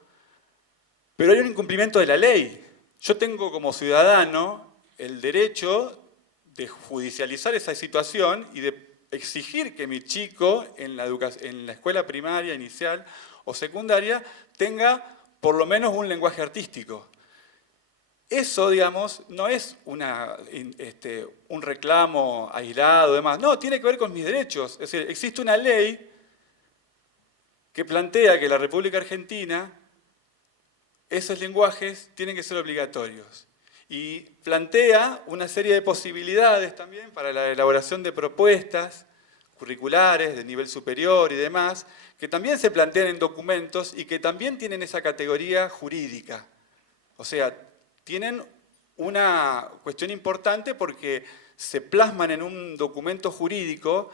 Pero hay un incumplimiento de la ley. Yo tengo como ciudadano el derecho de judicializar esa situación y de exigir que mi chico en la escuela primaria, inicial o secundaria tenga por lo menos un lenguaje artístico. Eso, digamos, no es un reclamo aislado, demás. No, tiene que ver con mis derechos. Es decir, existe una ley que plantea que en la República Argentina esos lenguajes tienen que ser obligatorios. Y plantea una serie de posibilidades también para la elaboración de propuestas curriculares de nivel superior y demás, que también se plantean en documentos y que también tienen esa categoría jurídica. O sea, tienen una cuestión importante porque se plasman en un documento jurídico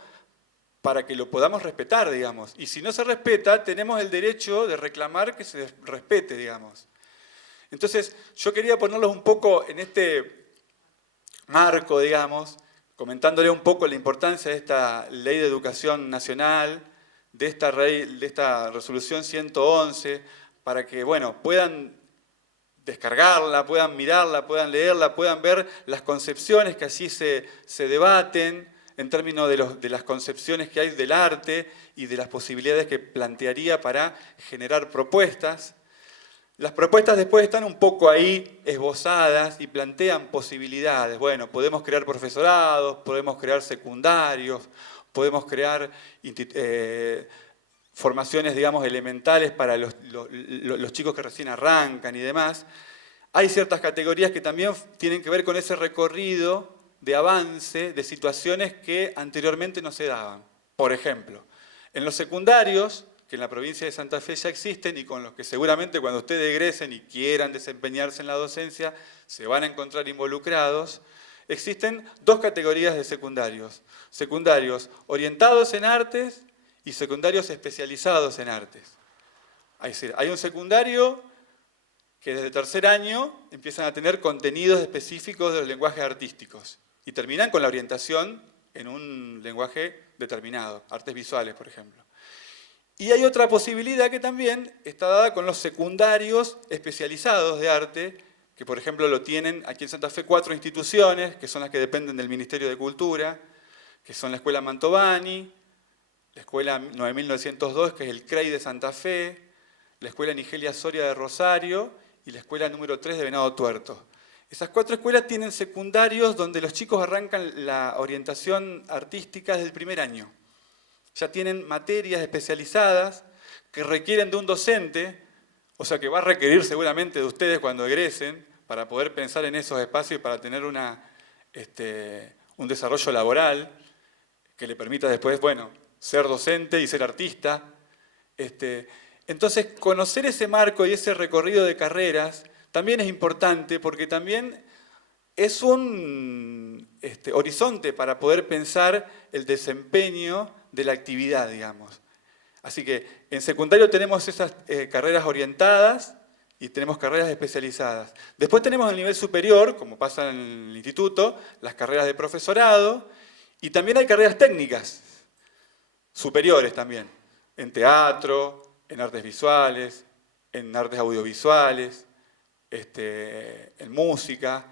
para que lo podamos respetar, digamos. Y si no se respeta, tenemos el derecho de reclamar que se respete, digamos. Entonces, yo quería ponerlos un poco en este marco, digamos, comentándole un poco la importancia de esta Ley de Educación Nacional, de esta Resolución 111, para que, bueno, puedan descargarla, puedan mirarla, puedan leerla, puedan ver las concepciones que allí se debaten, en términos de las concepciones que hay del arte y de las posibilidades que plantearía para generar propuestas. Las propuestas después están un poco ahí esbozadas y plantean posibilidades. Bueno, podemos crear profesorados, podemos crear secundarios, podemos crear formaciones, digamos, elementales para los chicos que recién arrancan y demás. Hay ciertas categorías que también tienen que ver con ese recorrido de avance de situaciones que anteriormente no se daban. Por ejemplo, en los secundarios, que en la provincia de Santa Fe ya existen y con los que seguramente cuando ustedes egresen y quieran desempeñarse en la docencia se van a encontrar involucrados, existen 2 categorías de secundarios. Secundarios orientados en artes y secundarios especializados en artes. Es decir, hay un secundario que desde tercer año empiezan a tener contenidos específicos de los lenguajes artísticos y terminan con la orientación en un lenguaje determinado, artes visuales, por ejemplo. Y hay otra posibilidad que también está dada con los secundarios especializados de arte, que por ejemplo lo tienen aquí en Santa Fe 4 instituciones, que son las que dependen del Ministerio de Cultura, que son la Escuela Mantovani, la Escuela 9902, que es el CREI de Santa Fe, la Escuela Nigelia Soria de Rosario y la Escuela número 3 de Venado Tuerto. Esas 4 escuelas tienen secundarios donde los chicos arrancan la orientación artística desde el primer año. Ya tienen materias especializadas que requieren de un docente, o sea que va a requerir seguramente de ustedes cuando egresen para poder pensar en esos espacios y para tener un desarrollo laboral que le permita después, bueno, ser docente y ser artista. Entonces, conocer ese marco y ese recorrido de carreras también es importante porque también es un horizonte para poder pensar el desempeño de la actividad, digamos. Así que en secundario tenemos esas carreras orientadas y tenemos carreras especializadas. Después tenemos el nivel superior, como pasa en el instituto, las carreras de profesorado, y también hay carreras técnicas, superiores también, en teatro, en artes visuales, en artes audiovisuales, en música.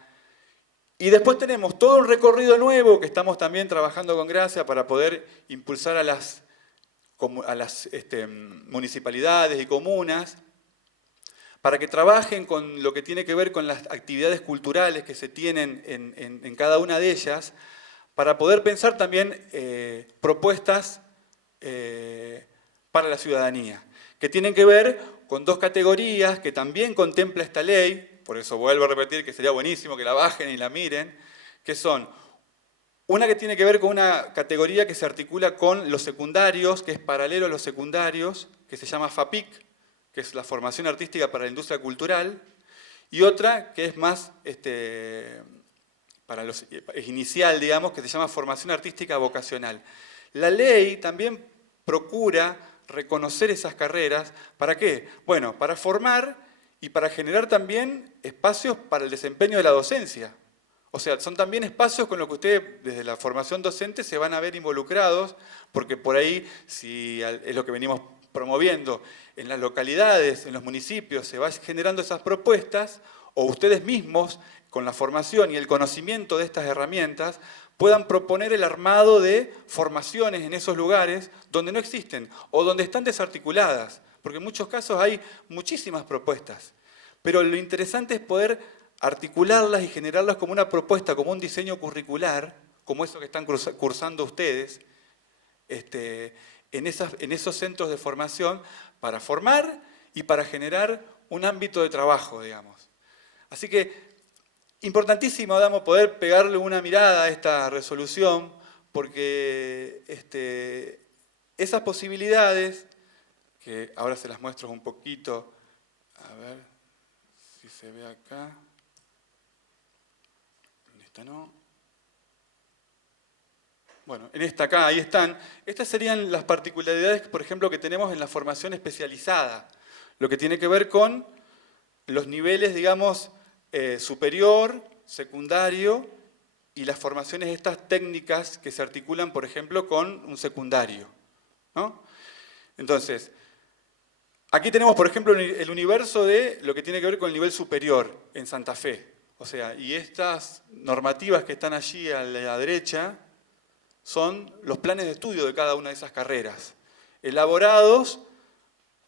Y después tenemos todo un recorrido nuevo que estamos también trabajando con Gracia para poder impulsar a las municipalidades y comunas para que trabajen con lo que tiene que ver con las actividades culturales que se tienen en cada una de ellas, para poder pensar también propuestas para la ciudadanía, que tienen que ver con 2 categorías que también contempla esta ley, por eso vuelvo a repetir que sería buenísimo que la bajen y la miren, que son una que tiene que ver con una categoría que se articula con los secundarios, que es paralelo a los secundarios, que se llama FAPIC, que es la formación artística para la industria cultural, y otra que es más es inicial, digamos, que se llama formación artística vocacional. La ley también procura reconocer esas carreras, ¿para qué? Bueno, para formar y para generar también espacios para el desempeño de la docencia. O sea, son también espacios con los que ustedes desde la formación docente se van a ver involucrados, porque por ahí, si es lo que venimos promoviendo, en las localidades, en los municipios, se van generando esas propuestas, o ustedes mismos, con la formación y el conocimiento de estas herramientas, puedan proponer el armado de formaciones en esos lugares donde no existen o donde están desarticuladas, porque en muchos casos hay muchísimas propuestas. Pero lo interesante es poder articularlas y generarlas como una propuesta, como un diseño curricular, como eso que están cursando ustedes, en esos centros de formación, para formar y para generar un ámbito de trabajo, digamos. Así que importantísimo, digamos, poder pegarle una mirada a esta resolución, porque esas posibilidades, que ahora se las muestro un poquito, a ver si se ve acá, en esta no, bueno, en esta acá, ahí están, estas serían las particularidades, por ejemplo, que tenemos en la formación especializada, lo que tiene que ver con los niveles, digamos, superior, secundario y las formaciones estas técnicas que se articulan, por ejemplo, con un secundario, ¿no? Entonces, aquí tenemos, por ejemplo, el universo de lo que tiene que ver con el nivel superior en Santa Fe. O sea, y estas normativas que están allí a la derecha son los planes de estudio de cada una de esas carreras, elaborados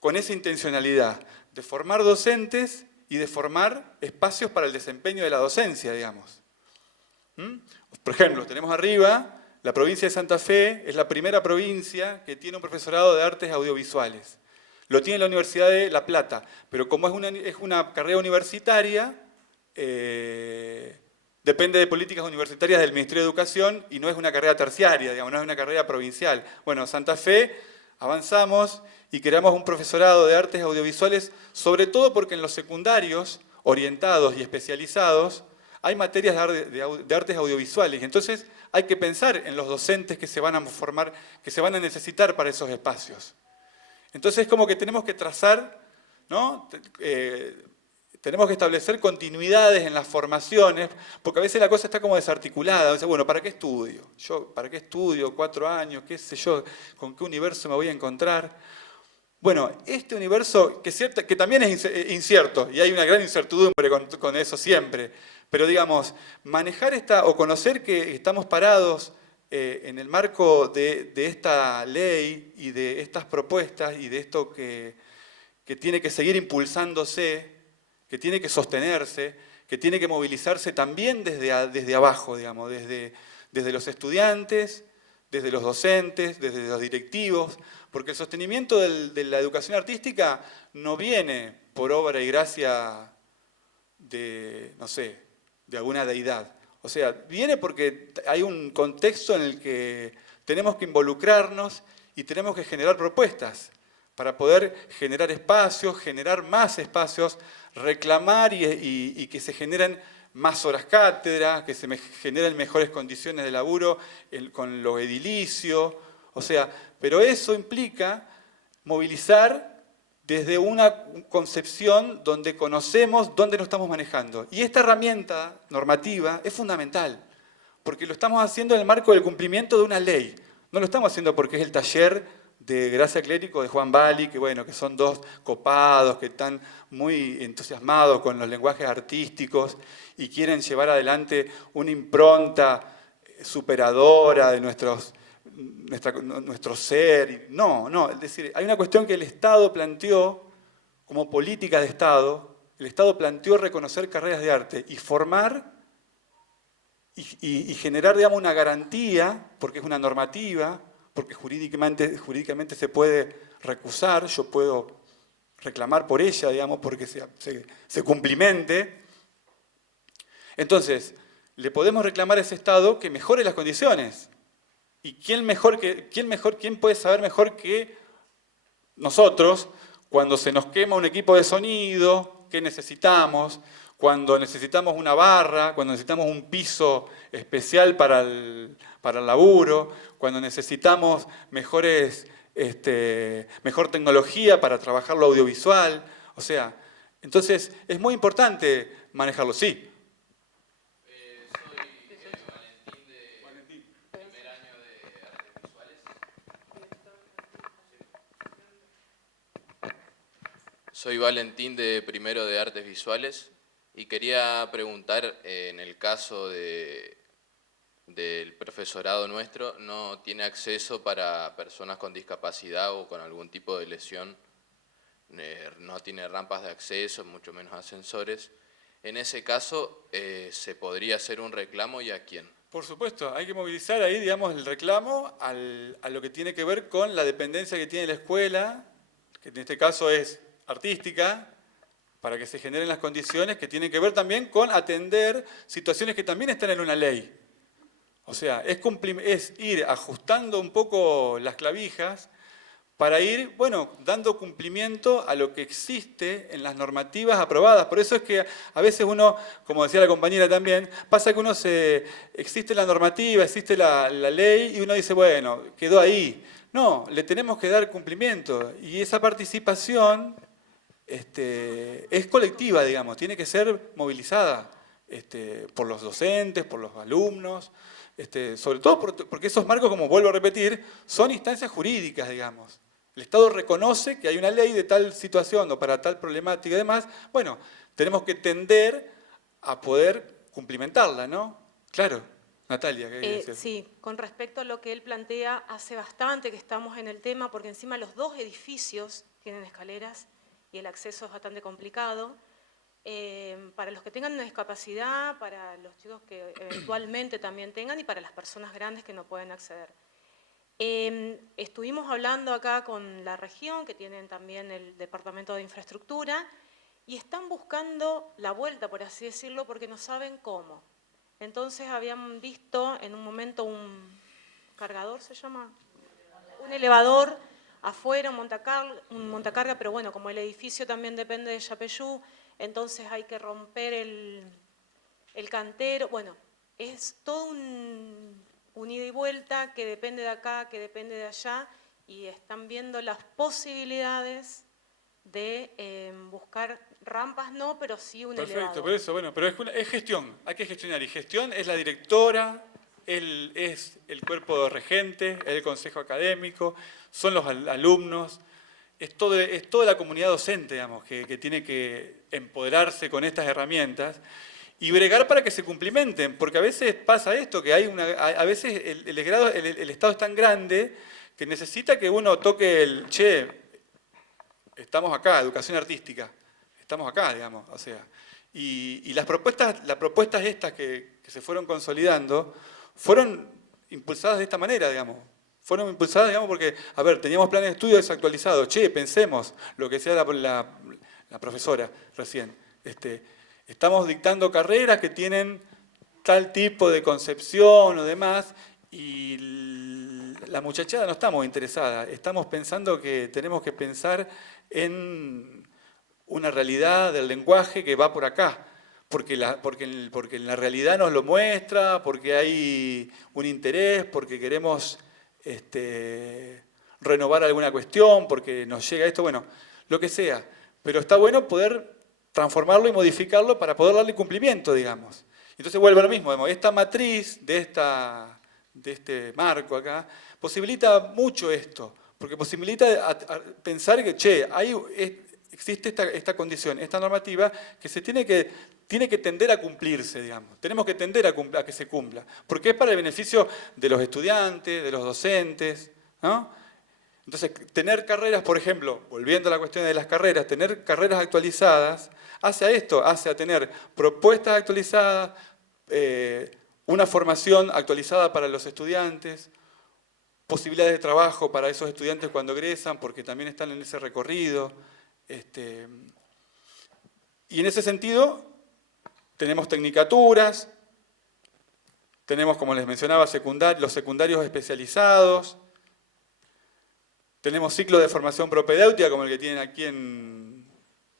con esa intencionalidad de formar docentes y de formar espacios para el desempeño de la docencia, digamos. Por ejemplo, tenemos arriba, la provincia de Santa Fe es la primera provincia que tiene un profesorado de artes audiovisuales. Lo tiene la Universidad de La Plata, pero como es una carrera universitaria, depende de políticas universitarias del Ministerio de Educación y no es una carrera terciaria, digamos, no es una carrera provincial. Bueno, Santa Fe, avanzamos y creamos un profesorado de artes audiovisuales, sobre todo porque en los secundarios, orientados y especializados, hay materias de artes audiovisuales. Y entonces hay que pensar en los docentes que se van a formar, que se van a necesitar para esos espacios. Entonces es como que tenemos que trazar, ¿no? Tenemos que establecer continuidades en las formaciones, porque a veces la cosa está como desarticulada. A veces, bueno, ¿para qué estudio? ¿Para qué estudio 4 años? ¿Qué sé yo? ¿Con qué universo me voy a encontrar? Bueno, este universo que también es incierto, y hay una gran incertidumbre con eso siempre, pero digamos, manejar o conocer que estamos parados en el marco de esta ley y de estas propuestas y de esto que tiene que seguir impulsándose, que tiene que sostenerse, que tiene que movilizarse también desde abajo, digamos, desde los estudiantes, desde los docentes, desde los directivos, porque el sostenimiento de la educación artística no viene por obra y gracia de, no sé, de alguna deidad. O sea, viene porque hay un contexto en el que tenemos que involucrarnos y tenemos que generar propuestas para poder generar espacios, generar más espacios, reclamar y que se generen más horas cátedra, que se generen mejores condiciones de laburo con lo edilicio. O sea, pero eso implica movilizar desde una concepción donde conocemos dónde nos estamos manejando. Y esta herramienta normativa es fundamental, porque lo estamos haciendo en el marco del cumplimiento de una ley. No lo estamos haciendo porque es el taller de Gracia Clérico de Juan Bali, que bueno, que son dos copados, que están muy entusiasmados con los lenguajes artísticos y quieren llevar adelante una impronta superadora de nuestro ser. No, es decir, hay una cuestión que el Estado planteó como política de Estado. El Estado planteó reconocer carreras de arte y formar y generar, digamos, una garantía, porque es una normativa, porque jurídicamente se puede recusar, yo puedo reclamar por ella, digamos, porque se cumplimente. Entonces, le podemos reclamar a ese Estado que mejore las condiciones. ¿Y quién puede saber mejor que nosotros cuando se nos quema un equipo de sonido? ¿Qué necesitamos? Cuando necesitamos una barra, cuando necesitamos un piso especial para el laburo, cuando necesitamos mejor tecnología para trabajar lo audiovisual. O sea, entonces es muy importante manejarlo, sí. Soy Valentín de primero de Artes Visuales y quería preguntar, en el caso del profesorado nuestro, no tiene acceso para personas con discapacidad o con algún tipo de lesión, no tiene rampas de acceso, mucho menos ascensores. En ese caso, ¿se podría hacer un reclamo y a quién? Por supuesto, hay que movilizar ahí, digamos, el reclamo a lo que tiene que ver con la dependencia que tiene la escuela, que en este caso es artística, para que se generen las condiciones que tienen que ver también con atender situaciones que también están en una ley. O sea, es ir ajustando un poco las clavijas para ir, bueno, dando cumplimiento a lo que existe en las normativas aprobadas. Por eso es que a veces uno, como decía la compañera también, pasa que existe la normativa, existe la ley y uno dice, bueno, quedó ahí. No, le tenemos que dar cumplimiento y esa participación es colectiva, digamos, tiene que ser movilizada por los docentes, por los alumnos, sobre todo porque esos marcos, como vuelvo a repetir, son instancias jurídicas, digamos. El Estado reconoce que hay una ley de tal situación o para tal problemática y demás. Bueno, tenemos que tender a poder cumplimentarla, ¿no? Claro. Natalia, ¿qué querías decir? Sí, con respecto a lo que él plantea, hace bastante que estamos en el tema, porque encima los dos edificios tienen escaleras y el acceso es bastante complicado. Para los que tengan una discapacidad, para los chicos que eventualmente también tengan y para las personas grandes que no pueden acceder. Estuvimos hablando acá con la región, que tienen también el Departamento de Infraestructura, y están buscando la vuelta, por así decirlo, porque no saben cómo. Entonces habían visto en un momento un cargador, ¿se llama? Un elevador afuera, un montacarga, pero bueno, como el edificio también depende de Yapeyú, entonces hay que romper el cantero. Bueno, es todo un ida y vuelta que depende de acá, que depende de allá, y están viendo las posibilidades de buscar rampas, no, pero sí un elevador. Perfecto, por eso, bueno, pero es gestión, hay que gestionar, y gestión es la directora, es el cuerpo de regentes, es el consejo académico, son los alumnos, es toda la comunidad docente, digamos, que tiene que empoderarse con estas herramientas y bregar para que se cumplimenten, porque a veces pasa esto, que a veces el Estado es tan grande que necesita que uno toque estamos acá, educación artística, estamos acá, digamos, o sea, Y las propuestas estas que se fueron consolidando fueron impulsadas de esta manera, digamos. Fueron impulsadas, digamos, porque, a ver, teníamos planes de estudio desactualizados. Che, pensemos, lo que decía la profesora recién. Estamos dictando carreras que tienen tal tipo de concepción o demás, y la muchachada no está muy interesada. Estamos pensando que tenemos que pensar en una realidad del lenguaje que va por acá, porque en la realidad nos lo muestra, porque hay un interés, porque queremos renovar alguna cuestión, porque nos llega esto, bueno, lo que sea. Pero está bueno poder transformarlo y modificarlo para poder darle cumplimiento, digamos. Entonces vuelve a lo mismo, digamos, esta matriz de este marco acá posibilita mucho esto, porque posibilita pensar que, che, existe esta condición, esta normativa que tiene que tender a cumplirse, digamos. Tenemos que tender a que se cumpla, porque es para el beneficio de los estudiantes, de los docentes, ¿no? Entonces, tener carreras, por ejemplo, volviendo a la cuestión de las carreras, tener carreras actualizadas, hace a esto, hace a tener propuestas actualizadas, una formación actualizada para los estudiantes, posibilidades de trabajo para esos estudiantes cuando egresan, porque también están en ese recorrido. Y en ese sentido, tenemos tecnicaturas, tenemos, como les mencionaba, los secundarios especializados, tenemos ciclos de formación propedéutica, como el que tienen aquí en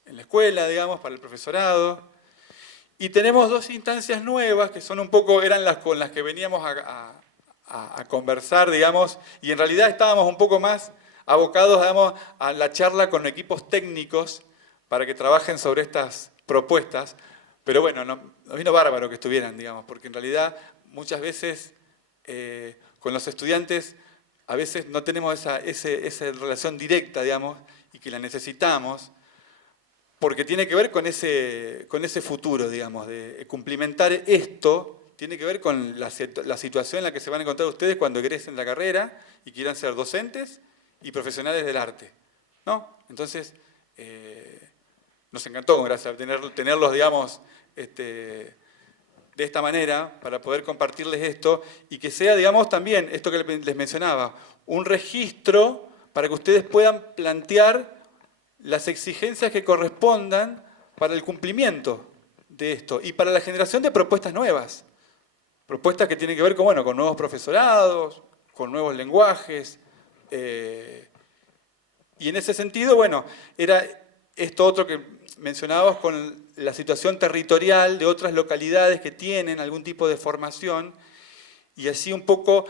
la escuela, digamos, para el profesorado. Y tenemos dos instancias nuevas, que son un poco, eran las con las que veníamos a conversar, digamos, y en realidad estábamos un poco más abocados, digamos, a la charla con equipos técnicos para que trabajen sobre estas propuestas. Pero bueno, nos vino bárbaro que estuvieran, digamos, porque en realidad muchas veces con los estudiantes a veces no tenemos esa relación directa, digamos, y que la necesitamos, porque tiene que ver con ese futuro, digamos, de cumplimentar esto, tiene que ver con la situación en la que se van a encontrar ustedes cuando egresen la carrera y quieran ser docentes y profesionales del arte, ¿no? Entonces, nos encantó, gracias a tenerlos, digamos, de esta manera, para poder compartirles esto, y que sea, digamos, también, esto que les mencionaba, un registro para que ustedes puedan plantear las exigencias que correspondan para el cumplimiento de esto, y para la generación de propuestas nuevas, propuestas que tienen que ver con, bueno, con nuevos profesorados, con nuevos lenguajes, y en ese sentido, bueno, era esto otro que mencionábamos con la situación territorial de otras localidades que tienen algún tipo de formación, y así un poco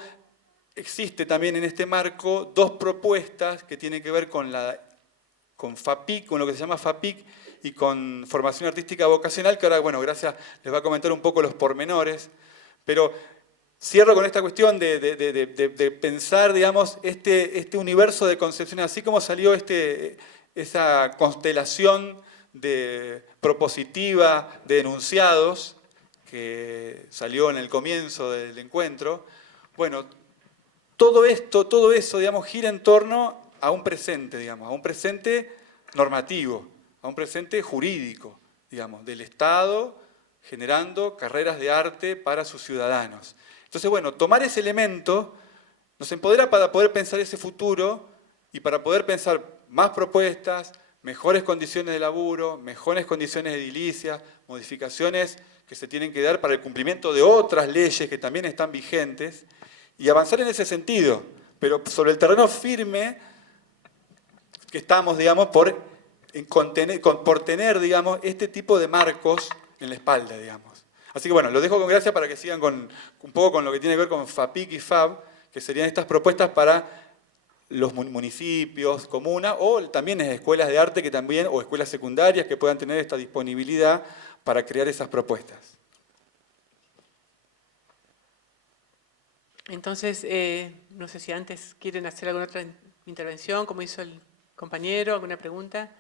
existe también en este marco dos propuestas que tienen que ver con FAPIC, con lo que se llama FAPIC, y con formación artística vocacional, que ahora, bueno, gracias, les va a comentar un poco los pormenores, pero cierro con esta cuestión de pensar, digamos, este universo de concepciones, así como salió esa constelación propositiva de enunciados que salió en el comienzo del encuentro. Bueno, todo eso, digamos, gira en torno a un presente, digamos, a un presente normativo, a un presente jurídico, digamos, del Estado generando carreras de arte para sus ciudadanos. Entonces, bueno, tomar ese elemento nos empodera para poder pensar ese futuro y para poder pensar más propuestas, mejores condiciones de laburo, mejores condiciones de edilicia, modificaciones que se tienen que dar para el cumplimiento de otras leyes que también están vigentes, y avanzar en ese sentido, pero sobre el terreno firme que estamos, digamos, por tener, digamos, este tipo de marcos en la espalda, digamos. Así que bueno, lo dejo con gracia para que sigan un poco con lo que tiene que ver con FAPIC y FAB, que serían estas propuestas para los municipios, comunas, o también escuelas de arte que también, o escuelas secundarias que puedan tener esta disponibilidad para crear esas propuestas. Entonces, no sé si antes quieren hacer alguna otra intervención, como hizo el compañero, alguna pregunta.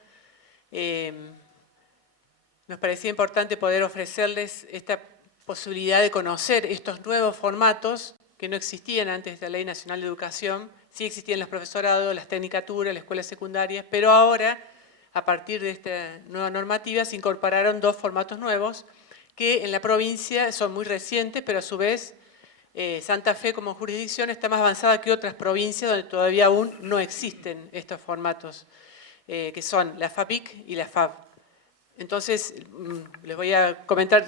Nos parecía importante poder ofrecerles esta posibilidad de conocer estos nuevos formatos que no existían antes de la Ley Nacional de Educación. Sí existían los profesorados, las tecnicaturas, las escuelas secundarias, pero ahora, a partir de esta nueva normativa, se incorporaron 2 formatos nuevos que en la provincia son muy recientes, pero a su vez Santa Fe como jurisdicción está más avanzada que otras provincias donde todavía aún no existen estos formatos, que son la FAPIC y la FAB. Entonces, les voy a comentar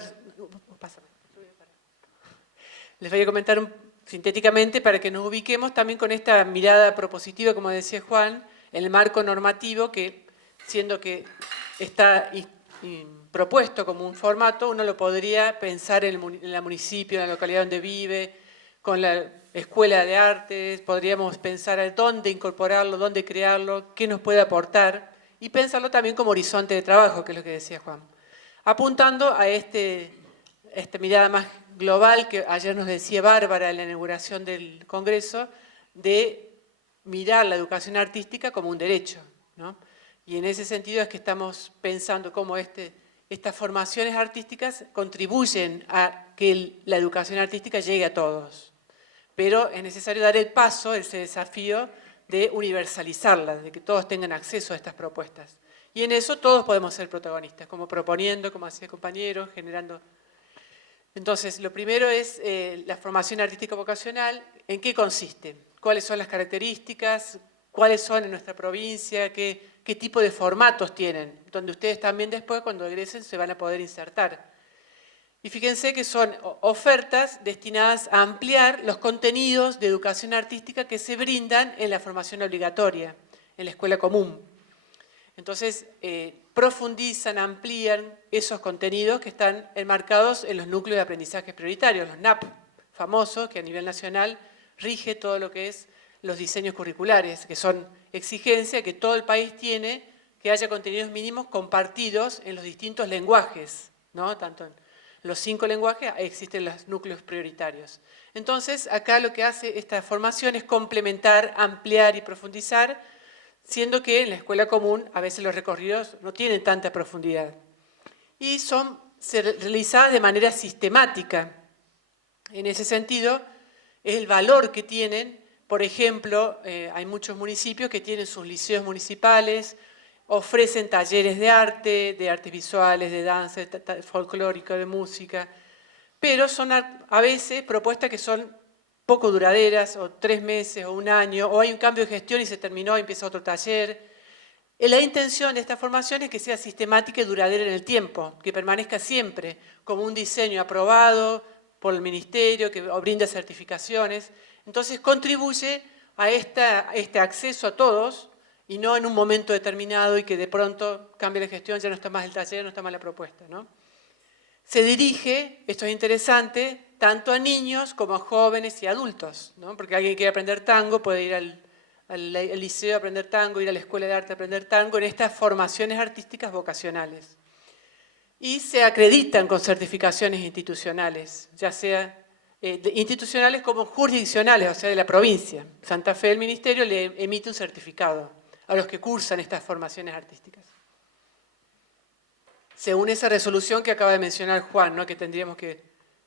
sintéticamente para que nos ubiquemos también con esta mirada propositiva, como decía Juan, en el marco normativo que, siendo que está propuesto como un formato, uno lo podría pensar en el municipio, en la localidad donde vive, con la escuela de artes, podríamos pensar en dónde incorporarlo, dónde crearlo, qué nos puede aportar, y pensarlo también como horizonte de trabajo, que es lo que decía Juan. Apuntando a esta mirada más global que ayer nos decía Bárbara en la inauguración del Congreso, de mirar la educación artística como un derecho, ¿no? Y en ese sentido es que estamos pensando cómo estas formaciones artísticas contribuyen a que la educación artística llegue a todos. Pero es necesario dar el paso, ese desafío de universalizarlas, de que todos tengan acceso a estas propuestas. Y en eso todos podemos ser protagonistas, como proponiendo, como hacía el compañero, generando. Entonces, lo primero es la formación artística vocacional. ¿En qué consiste? ¿Cuáles son las características? ¿Cuáles son en nuestra provincia? ¿Qué tipo de formatos tienen? Donde ustedes también después, cuando egresen, se van a poder insertar. Y fíjense que son ofertas destinadas a ampliar los contenidos de educación artística que se brindan en la formación obligatoria, en la escuela común. Entonces, profundizan, amplían esos contenidos que están enmarcados en los núcleos de aprendizaje prioritarios, los NAP famosos, que a nivel nacional rige todo lo que es los diseños curriculares, que son exigencias que todo el país tiene, que haya contenidos mínimos compartidos en los distintos lenguajes, ¿no? Tanto en los 5 lenguajes existen los núcleos prioritarios. Entonces, acá lo que hace esta formación es complementar, ampliar y profundizar, siendo que en la escuela común a veces los recorridos no tienen tanta profundidad. Y son realizadas de manera sistemática. En ese sentido, es el valor que tienen. Por ejemplo, hay muchos municipios que tienen sus liceos municipales, ofrecen talleres de artes visuales, de danza, de folclórico, de música, pero son a veces propuestas que son poco duraderas, o 3 meses, o 1 año, o hay un cambio de gestión y se terminó y empieza otro taller. La intención de esta formación es que sea sistemática y duradera en el tiempo, que permanezca siempre como un diseño aprobado por el Ministerio, que brinda certificaciones. Entonces contribuye a este acceso a todos y no en un momento determinado y que de pronto cambie la gestión, ya no está más el taller, no está más la propuesta, ¿no? Se dirige, esto es interesante, tanto a niños como a jóvenes y adultos, ¿no? Porque alguien que quiere aprender tango puede ir al liceo a aprender tango, ir a la escuela de arte a aprender tango, en estas formaciones artísticas vocacionales. Y se acreditan con certificaciones institucionales, ya sea institucionales como jurisdiccionales, o sea, de la provincia. Santa Fe, el Ministerio, le emite un certificado a los que cursan estas formaciones artísticas. Según esa resolución que acaba de mencionar Juan, ¿no? Que tendríamos que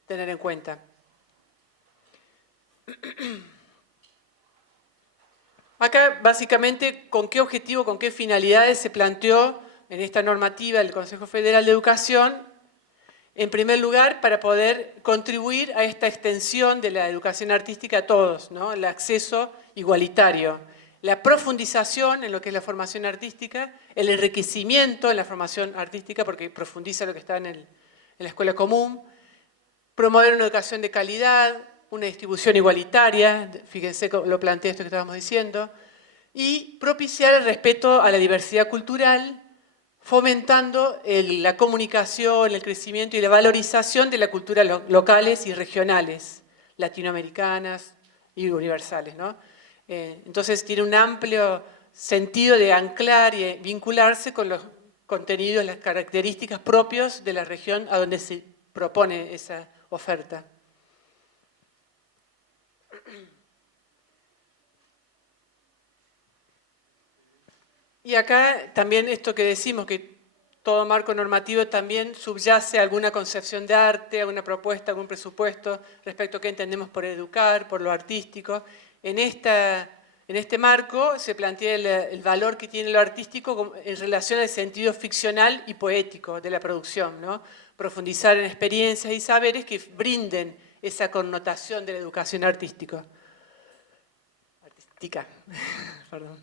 tener en cuenta. Acá, básicamente, ¿con qué objetivo, con qué finalidades se planteó en esta normativa del Consejo Federal de Educación? En primer lugar, para poder contribuir a esta extensión de la educación artística a todos, ¿no? El acceso igualitario, la profundización en lo que es la formación artística, el enriquecimiento en la formación artística, porque profundiza lo que está en la escuela común, promover una educación de calidad, una distribución igualitaria, fíjense lo planteé esto que estábamos diciendo, y propiciar el respeto a la diversidad cultural, fomentando la comunicación, el crecimiento y la valorización de la cultura locales y regionales, latinoamericanas y universales, ¿no? Entonces tiene un amplio sentido de anclar y vincularse con los contenidos, las características propios de la región a donde se propone esa oferta. Y acá también esto que decimos, que todo marco normativo también subyace alguna concepción de arte, alguna propuesta, algún presupuesto respecto a qué entendemos por educar, por lo artístico. En En este marco se plantea el valor que tiene lo artístico en relación al sentido ficcional y poético de la producción, ¿no? Profundizar en experiencias y saberes que brinden esa connotación de la educación artística. Perdón.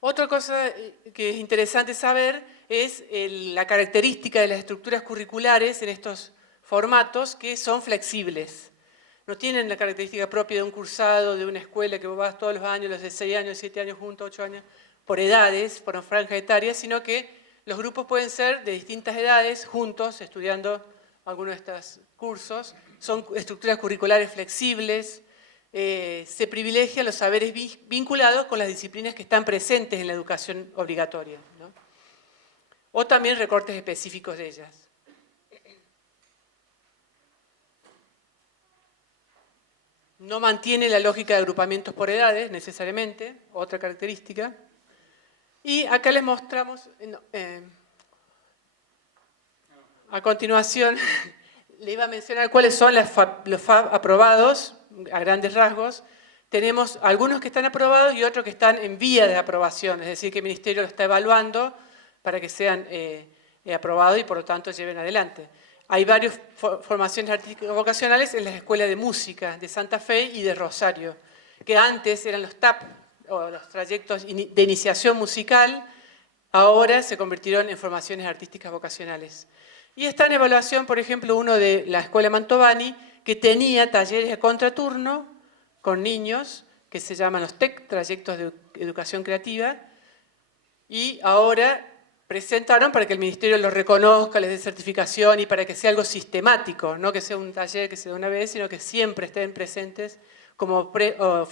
Otra cosa que es interesante saber es la característica de las estructuras curriculares en estos formatos, que son flexibles. No tienen la característica propia de un cursado, de una escuela que vos vas todos los años, los de 6 años, 7 años juntos, 8 años, por edades, por franjas etarias, sino que los grupos pueden ser de distintas edades, juntos, estudiando algunos de estos cursos. Son estructuras curriculares flexibles. Se privilegian los saberes vinculados con las disciplinas que están presentes en la educación obligatoria, ¿no? O también recortes específicos de ellas. No mantiene la lógica de agrupamientos por edades, necesariamente, otra característica. Y acá les mostramos, a continuación, le iba a mencionar cuáles son los FAB aprobados, a grandes rasgos. Tenemos algunos que están aprobados y otros que están en vía de aprobación, es decir, que el Ministerio lo está evaluando para que sean aprobados y por lo tanto lleven adelante. Hay varias formaciones artísticas vocacionales en las escuelas de música de Santa Fe y de Rosario, que antes eran los TAP, o los trayectos de iniciación musical, ahora se convirtieron en formaciones artísticas vocacionales. Y está en evaluación, por ejemplo, uno de la Escuela Mantovani, que tenía talleres de contraturno con niños, que se llaman los TEC, Trayectos de Educación Creativa, y ahora presentaron para que el Ministerio los reconozca, les dé certificación y para que sea algo sistemático, no que sea un taller que se dé una vez, sino que siempre estén presentes como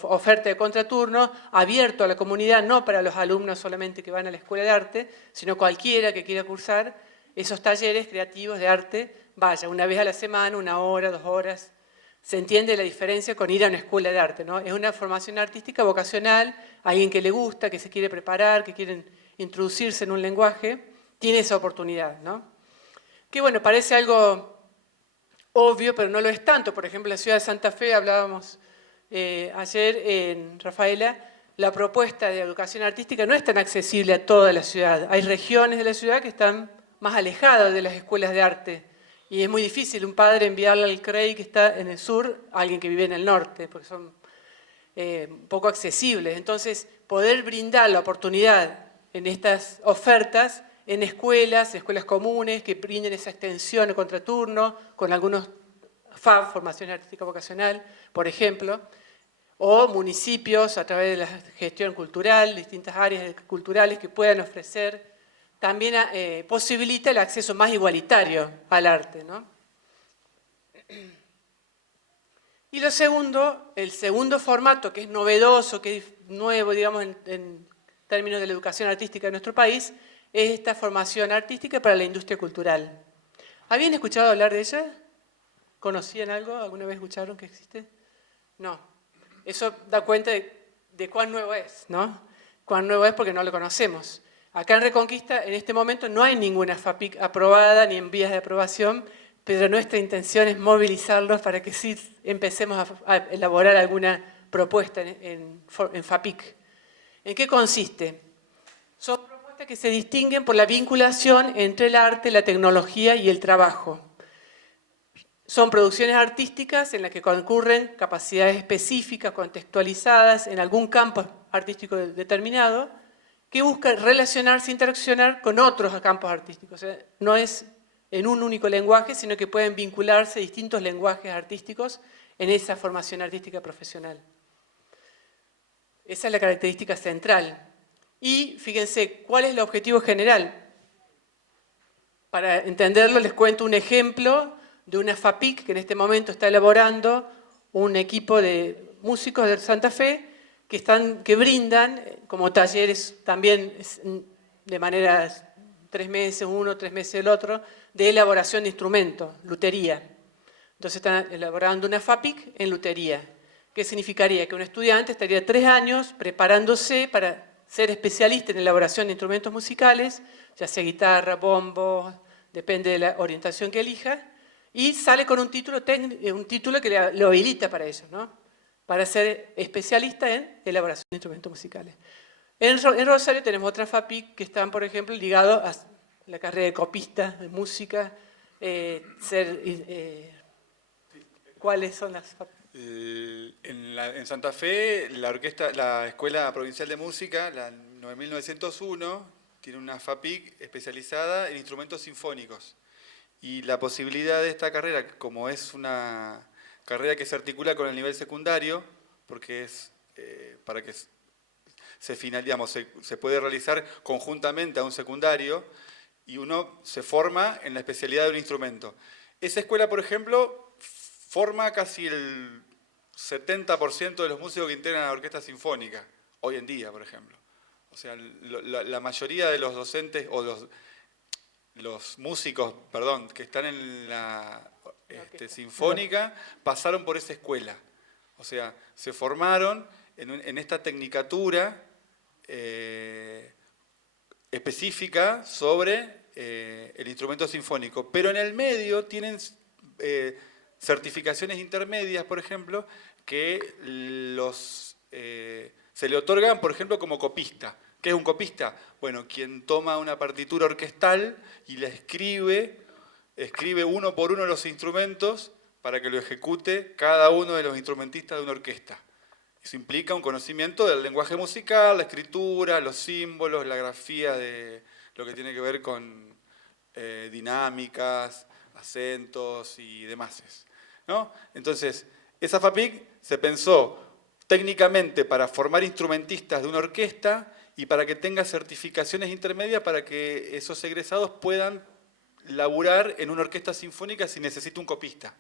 oferta de contraturno, abierto a la comunidad, no para los alumnos solamente que van a la Escuela de Arte, sino cualquiera que quiera cursar esos talleres creativos de arte, vaya, una vez a la semana, 1 hora, 2 horas. Se entiende la diferencia con ir a una escuela de arte, ¿no? Es una formación artística vocacional, alguien que le gusta, que se quiere preparar, que quiere introducirse en un lenguaje, tiene esa oportunidad, ¿no? Que bueno, parece algo obvio, pero no lo es tanto. Por ejemplo, en la ciudad de Santa Fe, hablábamos ayer en Rafaela, la propuesta de educación artística no es tan accesible a toda la ciudad. Hay regiones de la ciudad que están más alejadas de las escuelas de arte. Y es muy difícil un padre enviarle al CREI que está en el sur a alguien que vive en el norte, porque son poco accesibles. Entonces, poder brindar la oportunidad en estas ofertas, en escuelas comunes, que brinden esa extensión de contraturno, con algunos FAB, formación artística vocacional, por ejemplo, o municipios a través de la gestión cultural, distintas áreas culturales que puedan ofrecer, también posibilita el acceso más igualitario al arte, ¿no? Y lo segundo, el segundo formato que es novedoso, que es nuevo, digamos, en términos de la educación artística en nuestro país, es esta formación artística para la industria cultural. ¿Habían escuchado hablar de ella? ¿Conocían algo? ¿Alguna vez escucharon que existe? No. Eso da cuenta de cuán nuevo es, ¿no? Cuán nuevo es porque no lo conocemos. Acá en Reconquista, en este momento, no hay ninguna FAPIC aprobada ni en vías de aprobación, pero nuestra intención es movilizarlos para que sí empecemos a elaborar alguna propuesta en FAPIC. ¿En qué consiste? Son propuestas que se distinguen por la vinculación entre el arte, la tecnología y el trabajo. Son producciones artísticas en las que concurren capacidades específicas, contextualizadas en algún campo artístico determinado, que buscan relacionarse, interaccionar con otros campos artísticos. O sea, no es en un único lenguaje, sino que pueden vincularse distintos lenguajes artísticos en esa formación artística profesional. Esa es la característica central. Y fíjense, ¿cuál es el objetivo general? Para entenderlo, les cuento un ejemplo de una FAPIC que en este momento está elaborando un equipo de músicos de Santa Fe que brindan como talleres también de manera 3 meses uno, 3 meses el otro, de elaboración de instrumentos, lutería. Entonces están elaborando una FAPIC en lutería. ¿Qué significaría? Que un estudiante estaría 3 años preparándose para ser especialista en elaboración de instrumentos musicales, ya sea guitarra, bombo, depende de la orientación que elija, y sale con un título que lo habilita para eso, ¿no? para ser especialista en elaboración de instrumentos musicales. En Rosario tenemos otras FAPIC que están, por ejemplo, ligados a la carrera de copista, de música, ¿cuáles son las FAPIC? En Santa Fe, la Escuela Provincial de Música, la 9901, tiene una FAPIC especializada en instrumentos sinfónicos. Y la posibilidad de esta carrera, como es una carrera que se articula con el nivel secundario, porque es para que se puede realizar conjuntamente a un secundario, y uno se forma en la especialidad de un instrumento. Esa escuela, por ejemplo, forma casi el 70% de los músicos que integran la orquesta sinfónica, hoy en día, por ejemplo. O sea, la mayoría de los docentes, o los músicos, perdón, que están en la sinfónica, pasaron por esa escuela. O sea, se formaron en esta tecnicatura específica sobre el instrumento sinfónico. Pero en el medio tienen certificaciones intermedias, por ejemplo, que se le otorgan, por ejemplo, como copista. ¿Qué es un copista? Bueno, quien toma una partitura orquestal y la escribe uno por uno los instrumentos para que lo ejecute cada uno de los instrumentistas de una orquesta. Eso implica un conocimiento del lenguaje musical, la escritura, los símbolos, la grafía de lo que tiene que ver con dinámicas, acentos y demás, ¿no? Entonces, esa FAPIC se pensó técnicamente para formar instrumentistas de una orquesta y para que tenga certificaciones intermedias para que esos egresados puedan laburar en una orquesta sinfónica si necesita un copista.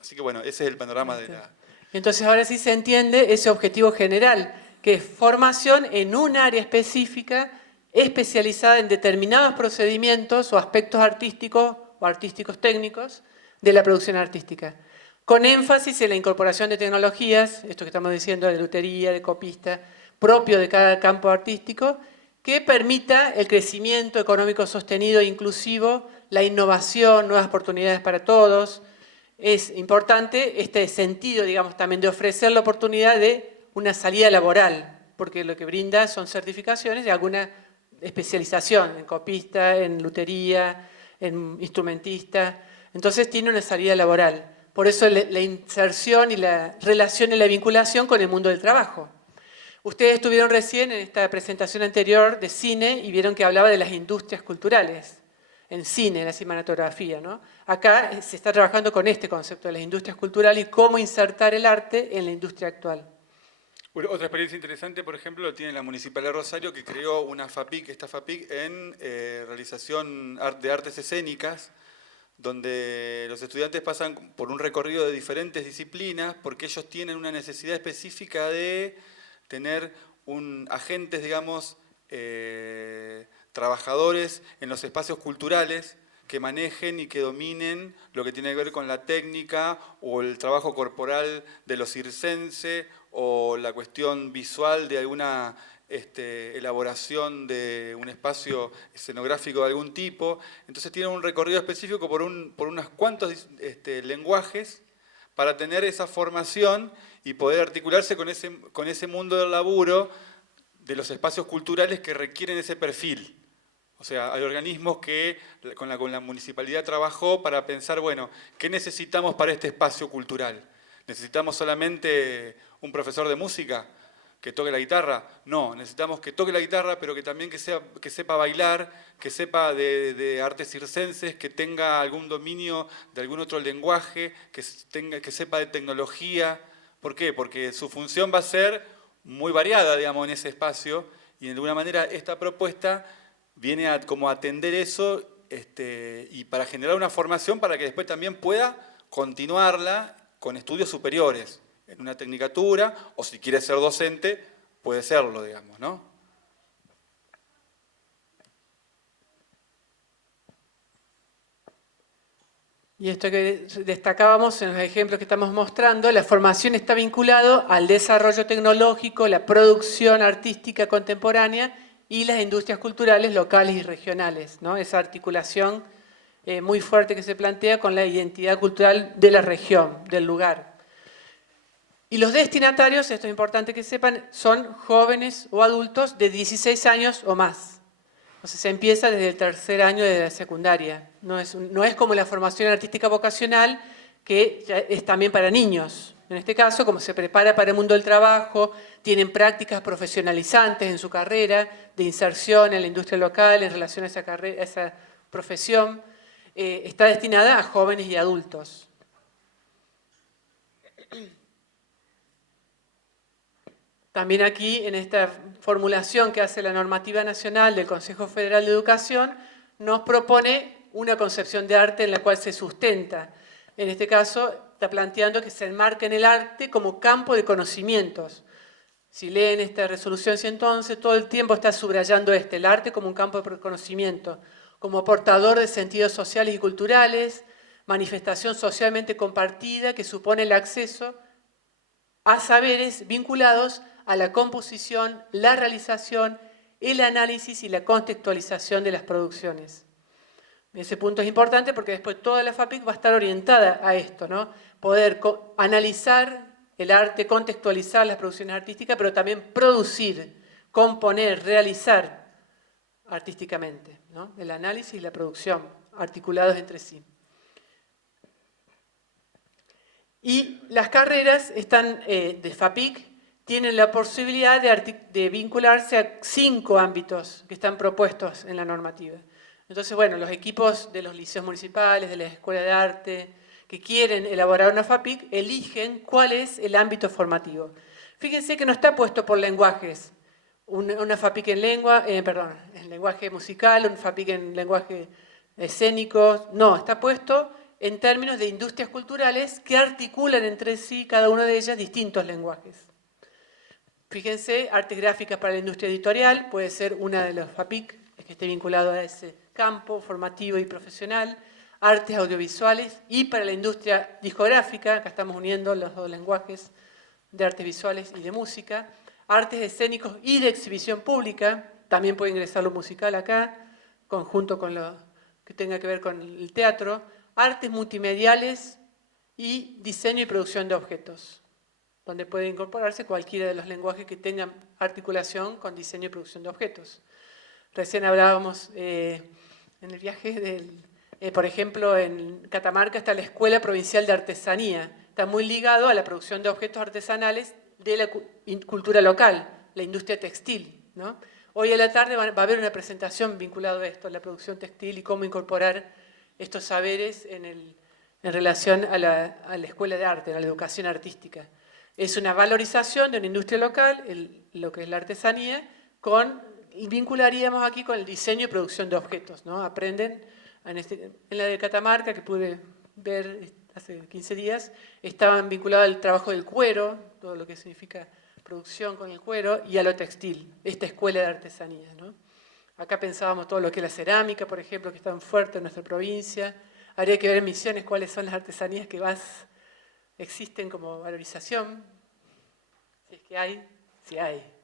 Así que bueno, ese es el panorama de la... Entonces ahora sí se entiende ese objetivo general, que es formación en un área específica, especializada en determinados procedimientos o aspectos artísticos o artísticos técnicos de la producción artística, con énfasis en la incorporación de tecnologías, esto que estamos diciendo, de lutería, de copista, propio de cada campo artístico, que permita el crecimiento económico sostenido e inclusivo, la innovación, nuevas oportunidades para todos. Es importante este sentido, digamos, también de ofrecer la oportunidad de una salida laboral, porque lo que brinda son certificaciones de alguna especialización en copista, en lutería, en instrumentista. Entonces tiene una salida laboral. Por eso la inserción y la relación y la vinculación con el mundo del trabajo. Ustedes estuvieron recién en esta presentación anterior de cine y vieron que hablaba de las industrias culturales, en cine, en la cinematografía, ¿no? Acá se está trabajando con este concepto de las industrias culturales y cómo insertar el arte en la industria actual. Bueno, otra experiencia interesante, por ejemplo, lo tiene la Municipalidad de Rosario, que creó una FAPIC, esta FAPIC en realización de artes escénicas, donde los estudiantes pasan por un recorrido de diferentes disciplinas, porque ellos tienen una necesidad específica de tener agentes, digamos, trabajadores en los espacios culturales que manejen y que dominen lo que tiene que ver con la técnica o el trabajo corporal de los circenses o la cuestión visual de alguna elaboración de un espacio escenográfico de algún tipo. Entonces tienen un recorrido específico por unos cuantos lenguajes para tener esa formación y poder articularse con ese mundo del laburo de los espacios culturales que requieren ese perfil. O sea, hay organismos que con la municipalidad trabajó para pensar, bueno, ¿qué necesitamos para este espacio cultural? ¿Necesitamos solamente un profesor de música que toque la guitarra? No, necesitamos que toque la guitarra, pero que también que sepa bailar, que sepa de artes circenses, que tenga algún dominio de algún otro lenguaje, que sepa de tecnología. ¿Por qué? Porque su función va a ser muy variada, digamos, en ese espacio, y de alguna manera esta propuesta viene a como atender eso y para generar una formación para que después también pueda continuarla con estudios superiores, en una tecnicatura, o si quiere ser docente, puede serlo, digamos, ¿no? Y esto que destacábamos en los ejemplos que estamos mostrando, la formación está vinculada al desarrollo tecnológico, la producción artística contemporánea y las industrias culturales locales y regionales, ¿no? Esa articulación muy fuerte que se plantea con la identidad cultural de la región, del lugar. Y los destinatarios, esto es importante que sepan, son jóvenes o adultos de 16 años o más. Entonces se empieza desde el tercer año de la secundaria. No es como la formación artística vocacional, que ya es también para niños. En este caso, como se prepara para el mundo del trabajo, tienen prácticas profesionalizantes en su carrera, de inserción en la industria local en relación a esa, carrera, a esa profesión, está destinada a jóvenes y adultos. También aquí, en esta formulación que hace la normativa nacional del Consejo Federal de Educación, nos propone una concepción de arte en la cual se sustenta. En este caso, está planteando que se enmarca en el arte como campo de conocimientos. Si leen esta resolución 111, todo el tiempo está subrayando el arte como un campo de conocimiento, como portador de sentidos sociales y culturales, manifestación socialmente compartida que supone el acceso a saberes vinculados a la composición, la realización, el análisis y la contextualización de las producciones. Ese punto es importante porque después toda la FAPIC va a estar orientada a esto, ¿no? Poder analizar el arte, contextualizar las producciones artísticas, pero también producir, componer, realizar artísticamente, ¿no? El análisis y la producción, articulados entre sí. Y las carreras están, de FAPIC tienen la posibilidad de vincularse a 5 ámbitos que están propuestos en la normativa. Entonces, bueno, los equipos de los liceos municipales, de la escuela de arte, que quieren elaborar una FAPIC, eligen cuál es el ámbito formativo. Fíjense que no está puesto por lenguajes, una FAPIC en en lenguaje musical, una FAPIC en lenguaje escénico, no, está puesto en términos de industrias culturales que articulan entre sí, cada una de ellas, distintos lenguajes. Fíjense, artes gráficas para la industria editorial, puede ser una de los FAPIC que esté vinculado a ese campo formativo y profesional, artes audiovisuales y para la industria discográfica, acá estamos uniendo los dos lenguajes de artes visuales y de música, artes escénicos y de exhibición pública, también puede ingresar lo musical acá, conjunto con lo que tenga que ver con el teatro, artes multimediales y diseño y producción de objetos, donde puede incorporarse cualquiera de los lenguajes que tengan articulación con diseño y producción de objetos. Recién hablábamos en el viaje por ejemplo, en Catamarca está la Escuela Provincial de Artesanía, está muy ligado a la producción de objetos artesanales de la cultura local, la industria textil, ¿no? Hoy a la tarde va a haber una presentación vinculada a esto, la producción textil y cómo incorporar estos saberes en relación a la escuela de arte, a la educación artística. Es una valorización de una industria local, lo que es la artesanía, y vincularíamos aquí con el diseño y producción de objetos, ¿no? Aprenden, en la de Catamarca, que pude ver hace 15 días, estaban vinculados al trabajo del cuero, todo lo que significa producción con el cuero, y a lo textil, esta escuela de artesanía, ¿no? Acá pensábamos todo lo que es la cerámica, por ejemplo, que es tan fuerte en nuestra provincia. Habría que ver en Misiones cuáles son las artesanías que más existen como valorización, si es que hay, si hay.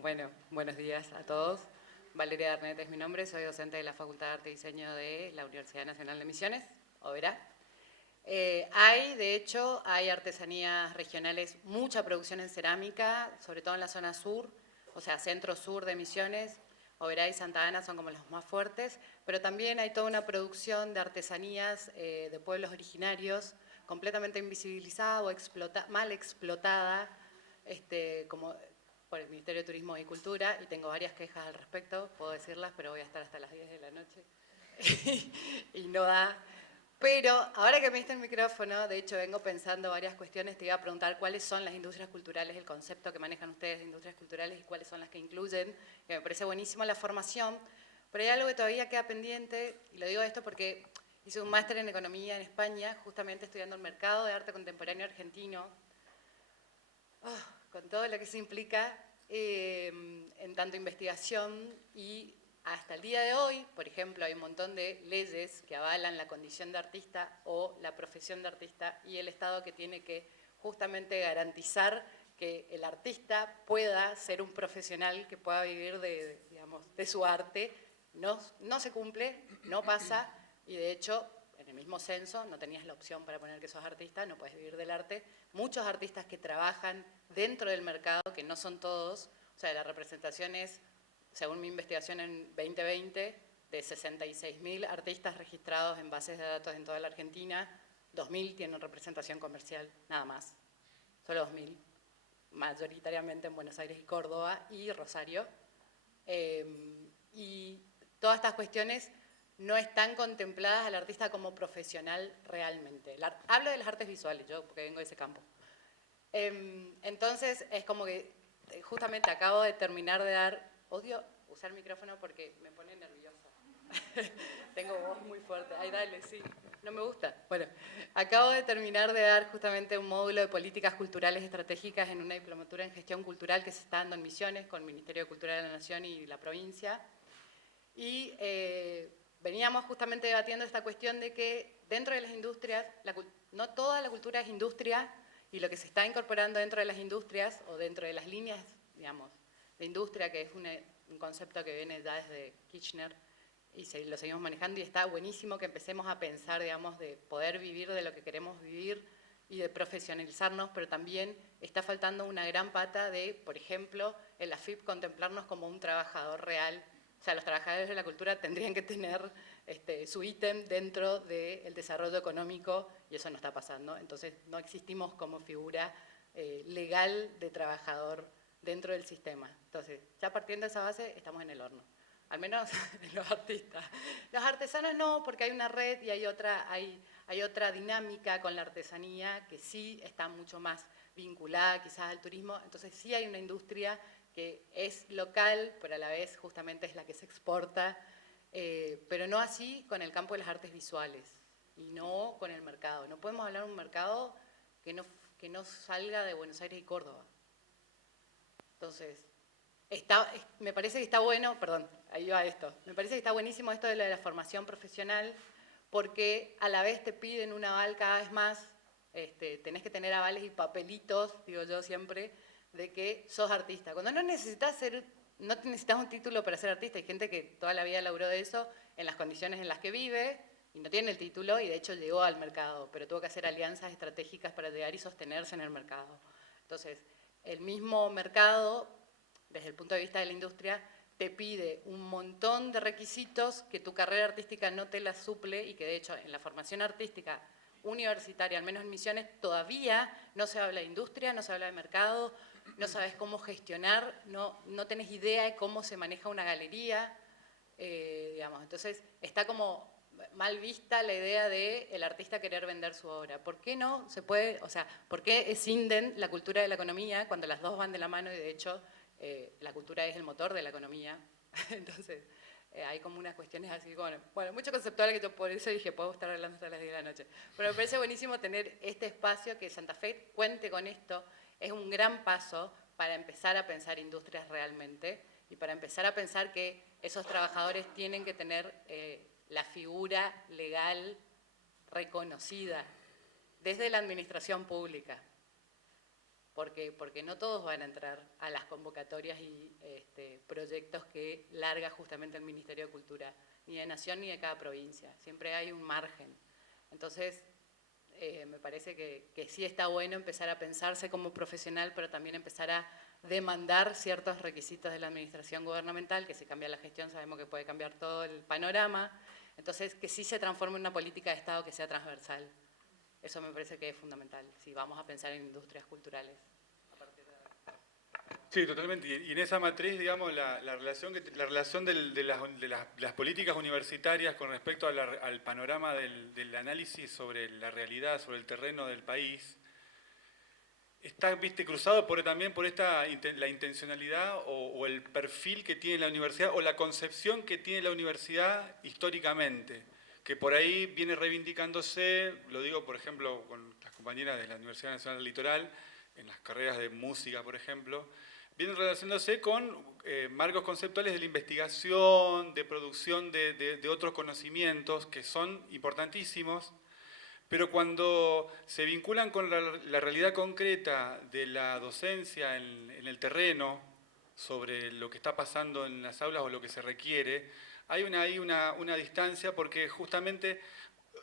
Bueno, buenos días a todos. Valeria Arnet es mi nombre, soy docente de la Facultad de Arte y Diseño de la Universidad Nacional de Misiones, Oberá. De hecho, hay artesanías regionales, mucha producción en cerámica, sobre todo en la zona sur, o sea, centro-sur de Misiones. Oberá y Santa Ana son como los más fuertes, pero también hay toda una producción de artesanías de pueblos originarios, completamente invisibilizada o mal explotada, como por el Ministerio de Turismo y Cultura, y tengo varias quejas al respecto, puedo decirlas, pero voy a estar hasta las 10 de la noche, y no da. Pero ahora que me diste el micrófono, de hecho vengo pensando varias cuestiones, te iba a preguntar cuáles son las industrias culturales, el concepto que manejan ustedes de industrias culturales y cuáles son las que incluyen, que me parece buenísimo la formación, pero hay algo que todavía queda pendiente, y lo digo esto porque hice un máster en economía en España, justamente estudiando el mercado de arte contemporáneo argentino, con todo lo que eso implica en tanto investigación y hasta el día de hoy, por ejemplo, hay un montón de leyes que avalan la condición de artista o la profesión de artista y el Estado que tiene que justamente garantizar que el artista pueda ser un profesional que pueda vivir de su arte. No se cumple, no pasa y de hecho en el mismo censo no tenías la opción para poner que sos artista, no puedes vivir del arte. Muchos artistas que trabajan dentro del mercado, que no son todos, o sea, la representación es, según mi investigación en 2020, de 66.000 artistas registrados en bases de datos en toda la Argentina, 2.000 tienen representación comercial, nada más, solo 2.000, mayoritariamente en Buenos Aires y Córdoba y Rosario. Y todas estas cuestiones no están contempladas al artista como profesional realmente. Hablo de las artes visuales, yo porque vengo de ese campo. Entonces es como que justamente acabo de terminar de dar, odio usar micrófono porque me pone nerviosa. Tengo voz muy fuerte. Ay, dale, sí. No me gusta. Bueno, acabo de terminar de dar justamente un módulo de políticas culturales estratégicas en una diplomatura en gestión cultural que se está dando en Misiones con el Ministerio de Cultura de la Nación y la provincia. Y veníamos justamente debatiendo esta cuestión de que dentro de las industrias, no toda la cultura es industria, y lo que se está incorporando dentro de las industrias o dentro de las líneas, digamos, de industria, que es un concepto que viene ya desde Kirchner, y lo seguimos manejando, y está buenísimo que empecemos a pensar, digamos, de poder vivir de lo que queremos vivir y de profesionalizarnos, pero también está faltando una gran pata de, por ejemplo, en la FIP contemplarnos como un trabajador real. O sea, los trabajadores de la cultura tendrían que tener su ítem dentro del desarrollo económico, y eso no está pasando. Entonces, no existimos como figura legal de trabajador dentro del sistema. Entonces, ya partiendo de esa base, estamos en el horno. Al menos los artistas. Los artesanos no, porque hay una red y hay otra dinámica con la artesanía que sí está mucho más vinculada quizás al turismo. Entonces sí hay una industria que es local, pero a la vez justamente es la que se exporta, pero no así con el campo de las artes visuales y no con el mercado. No podemos hablar de un mercado que no salga de Buenos Aires y Córdoba. Entonces, me parece que está bueno, perdón, ahí va esto, me parece que está buenísimo esto de la formación profesional, porque a la vez te piden un aval cada vez más, tenés que tener avales y papelitos, digo yo siempre, de que sos artista. Cuando no necesitas un título para ser artista, hay gente que toda la vida laburó de eso en las condiciones en las que vive y no tiene el título y de hecho llegó al mercado, pero tuvo que hacer alianzas estratégicas para llegar y sostenerse en el mercado. Entonces, el mismo mercado, desde el punto de vista de la industria, te pide un montón de requisitos que tu carrera artística no te las suple y que de hecho en la formación artística universitaria, al menos en Misiones, todavía no se habla de industria, no se habla de mercado, no sabes cómo gestionar, no tenés idea de cómo se maneja una galería, digamos. Entonces está como mal vista la idea de el artista querer vender su obra. ¿Por qué no se puede, o sea, por qué escinden la cultura de la economía cuando las dos van de la mano y de hecho la cultura es el motor de la economía? Entonces hay como unas cuestiones así, bueno, mucho conceptual que yo por eso dije, puedo estar hablando hasta las 10 de la noche. Pero me parece buenísimo tener este espacio, que Santa Fe cuente con esto, es un gran paso para empezar a pensar industrias realmente y para empezar a pensar que esos trabajadores tienen que tener la figura legal reconocida desde la administración pública. Porque no todos van a entrar a las convocatorias y proyectos que larga justamente el Ministerio de Cultura, ni de Nación ni de cada provincia. Siempre hay un margen. Entonces, me parece que sí está bueno empezar a pensarse como profesional, pero también empezar a demandar ciertos requisitos de la administración gubernamental, que si cambia la gestión sabemos que puede cambiar todo el panorama. Entonces, que sí se transforme en una política de Estado que sea transversal. Eso me parece que es fundamental, si vamos a pensar en industrias culturales. Sí, totalmente. Y en esa matriz, digamos, la relación de las políticas universitarias con respecto al panorama del análisis sobre la realidad, sobre el terreno del país, está, cruzado también por la intencionalidad o el perfil que tiene la universidad o la concepción que tiene la universidad históricamente, que por ahí viene reivindicándose, lo digo por ejemplo con las compañeras de la Universidad Nacional del Litoral, en las carreras de música por ejemplo, vienen relacionándose con marcos conceptuales de la investigación, de producción de otros conocimientos que son importantísimos, pero cuando se vinculan con la realidad concreta de la docencia en el terreno, sobre lo que está pasando en las aulas o lo que se requiere, hay una distancia porque justamente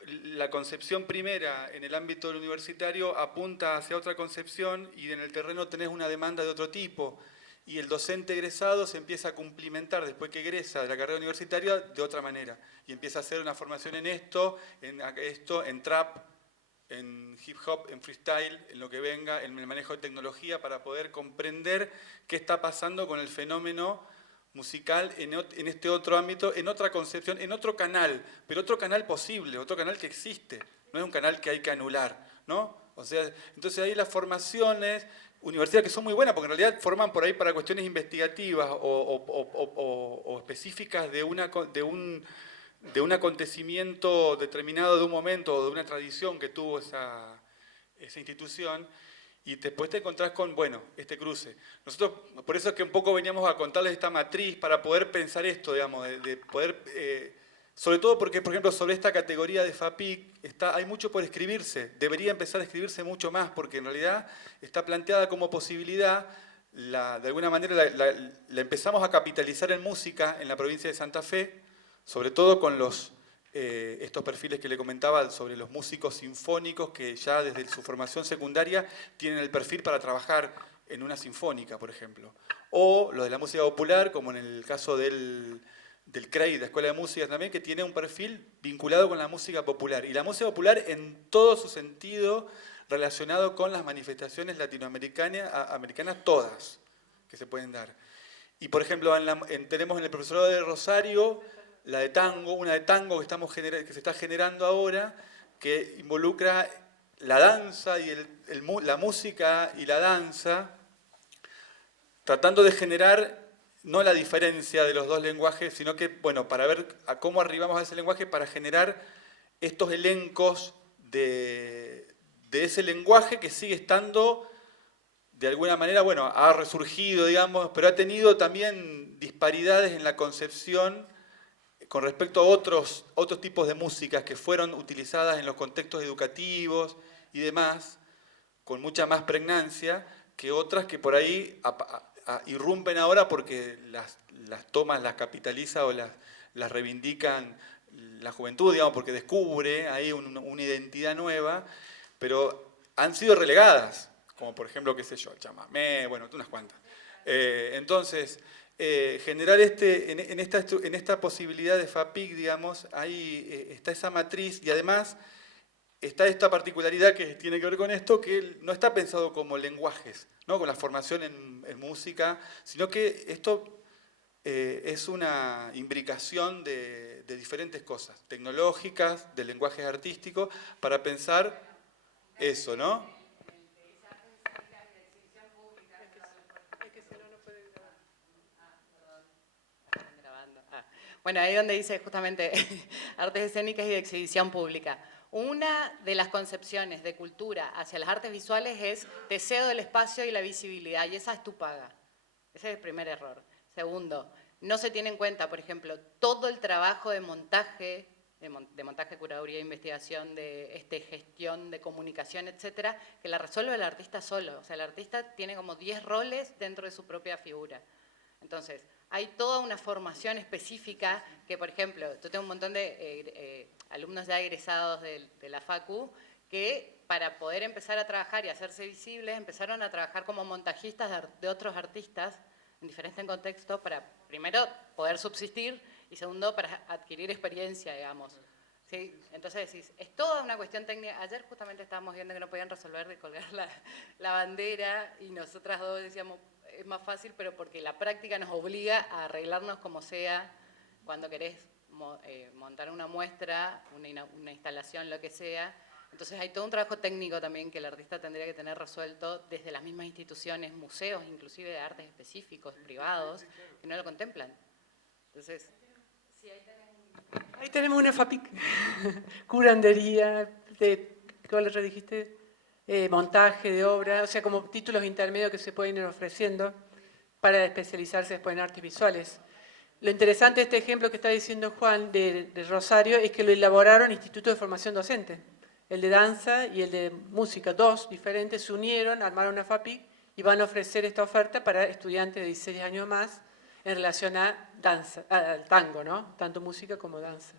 la concepción primera en el ámbito universitario apunta hacia otra concepción y en el terreno tenés una demanda de otro tipo. Y el docente egresado se empieza a cumplimentar después que egresa de la carrera universitaria de otra manera. Y empieza a hacer una formación en esto, en trap, en hip hop, en freestyle, en lo que venga, en el manejo de tecnología, para poder comprender qué está pasando con el fenómeno musical en este otro ámbito, en otra concepción, en otro canal, pero otro canal posible, otro canal que existe, no es un canal que hay que anular, ¿no? O sea, entonces ahí las formaciones universidades que son muy buenas, porque en realidad forman por ahí para cuestiones investigativas o específicas de un acontecimiento determinado, de un momento o de una tradición que tuvo esa institución, y después te encontrás con, bueno, este cruce. Nosotros, por eso es que un poco veníamos a contarles esta matriz para poder pensar esto, digamos, de poder, sobre todo porque, por ejemplo, sobre esta categoría de FAPIC hay mucho por escribirse, debería empezar a escribirse mucho más, porque en realidad está planteada como posibilidad, de alguna manera la empezamos a capitalizar en música en la provincia de Santa Fe, sobre todo con estos perfiles que le comentaba sobre los músicos sinfónicos que ya desde su formación secundaria tienen el perfil para trabajar en una sinfónica, por ejemplo. O los de la música popular, como en el caso del CREI, de Escuela de Música también, que tiene un perfil vinculado con la música popular. Y la música popular en todo su sentido relacionado con las manifestaciones latinoamericanas todas que se pueden dar. Y por ejemplo, tenemos en el profesorado de Rosario una de tango que se está generando ahora, que involucra la danza y la música y la danza, tratando de generar no la diferencia de los dos lenguajes, sino que, bueno, para ver a cómo arribamos a ese lenguaje para generar estos elencos de ese lenguaje que sigue estando, de alguna manera, bueno, ha resurgido, digamos, pero ha tenido también disparidades en la concepción con respecto a otros tipos de músicas que fueron utilizadas en los contextos educativos y demás, con mucha más pregnancia que otras que por ahí irrumpen ahora porque las tomas, las capitaliza o las reivindican la juventud, digamos, porque descubre ahí una identidad nueva, pero han sido relegadas, como por ejemplo, qué sé yo, el chamamé, bueno, unas cuantas. Entonces, generar en esta posibilidad de FAPIC, digamos, ahí está esa matriz y además está esta particularidad que tiene que ver con esto, que no está pensado como lenguajes, ¿no? Con la formación en música, sino que esto es una imbricación de diferentes cosas, tecnológicas, de lenguajes artísticos, para pensar eso, ¿no? Bueno, ahí donde dice justamente artes escénicas y de exhibición pública. Una de las concepciones de cultura hacia las artes visuales es te cedo el espacio y la visibilidad, y esa es tu paga. Ese es el primer error. Segundo, no se tiene en cuenta, por ejemplo, todo el trabajo de montaje, curaduría, investigación, de gestión, de comunicación, etcétera, que la resuelve el artista solo. O sea, el artista tiene como 10 roles dentro de su propia figura. Entonces, hay toda una formación específica que, por ejemplo, yo tengo un montón de alumnos ya egresados de la Facu que para poder empezar a trabajar y hacerse visibles empezaron a trabajar como montajistas de otros artistas en diferentes contextos para, primero, poder subsistir y segundo, para adquirir experiencia, digamos. ¿Sí? Entonces decís, es toda una cuestión técnica. Ayer justamente estábamos viendo que no podían resolver de colgar la bandera y nosotras dos decíamos, es más fácil, pero porque la práctica nos obliga a arreglarnos como sea cuando querés montar una muestra, una instalación, lo que sea. Entonces hay todo un trabajo técnico también que el artista tendría que tener resuelto desde las mismas instituciones, museos, inclusive de artes específicos, privados, que no lo contemplan. Entonces, sí, ahí tenemos una FAPIC, curandería, ¿cuál otra dijiste? Montaje de obra, o sea, como títulos intermedios que se pueden ir ofreciendo para especializarse después en artes visuales. Lo interesante de este ejemplo que está diciendo Juan de Rosario es que lo elaboraron institutos de formación docente. El de danza y el de música, dos diferentes, se unieron, armaron una FAPIC y van a ofrecer esta oferta para estudiantes de 16 años más en relación a danza, al tango, ¿no? Tanto música como danza.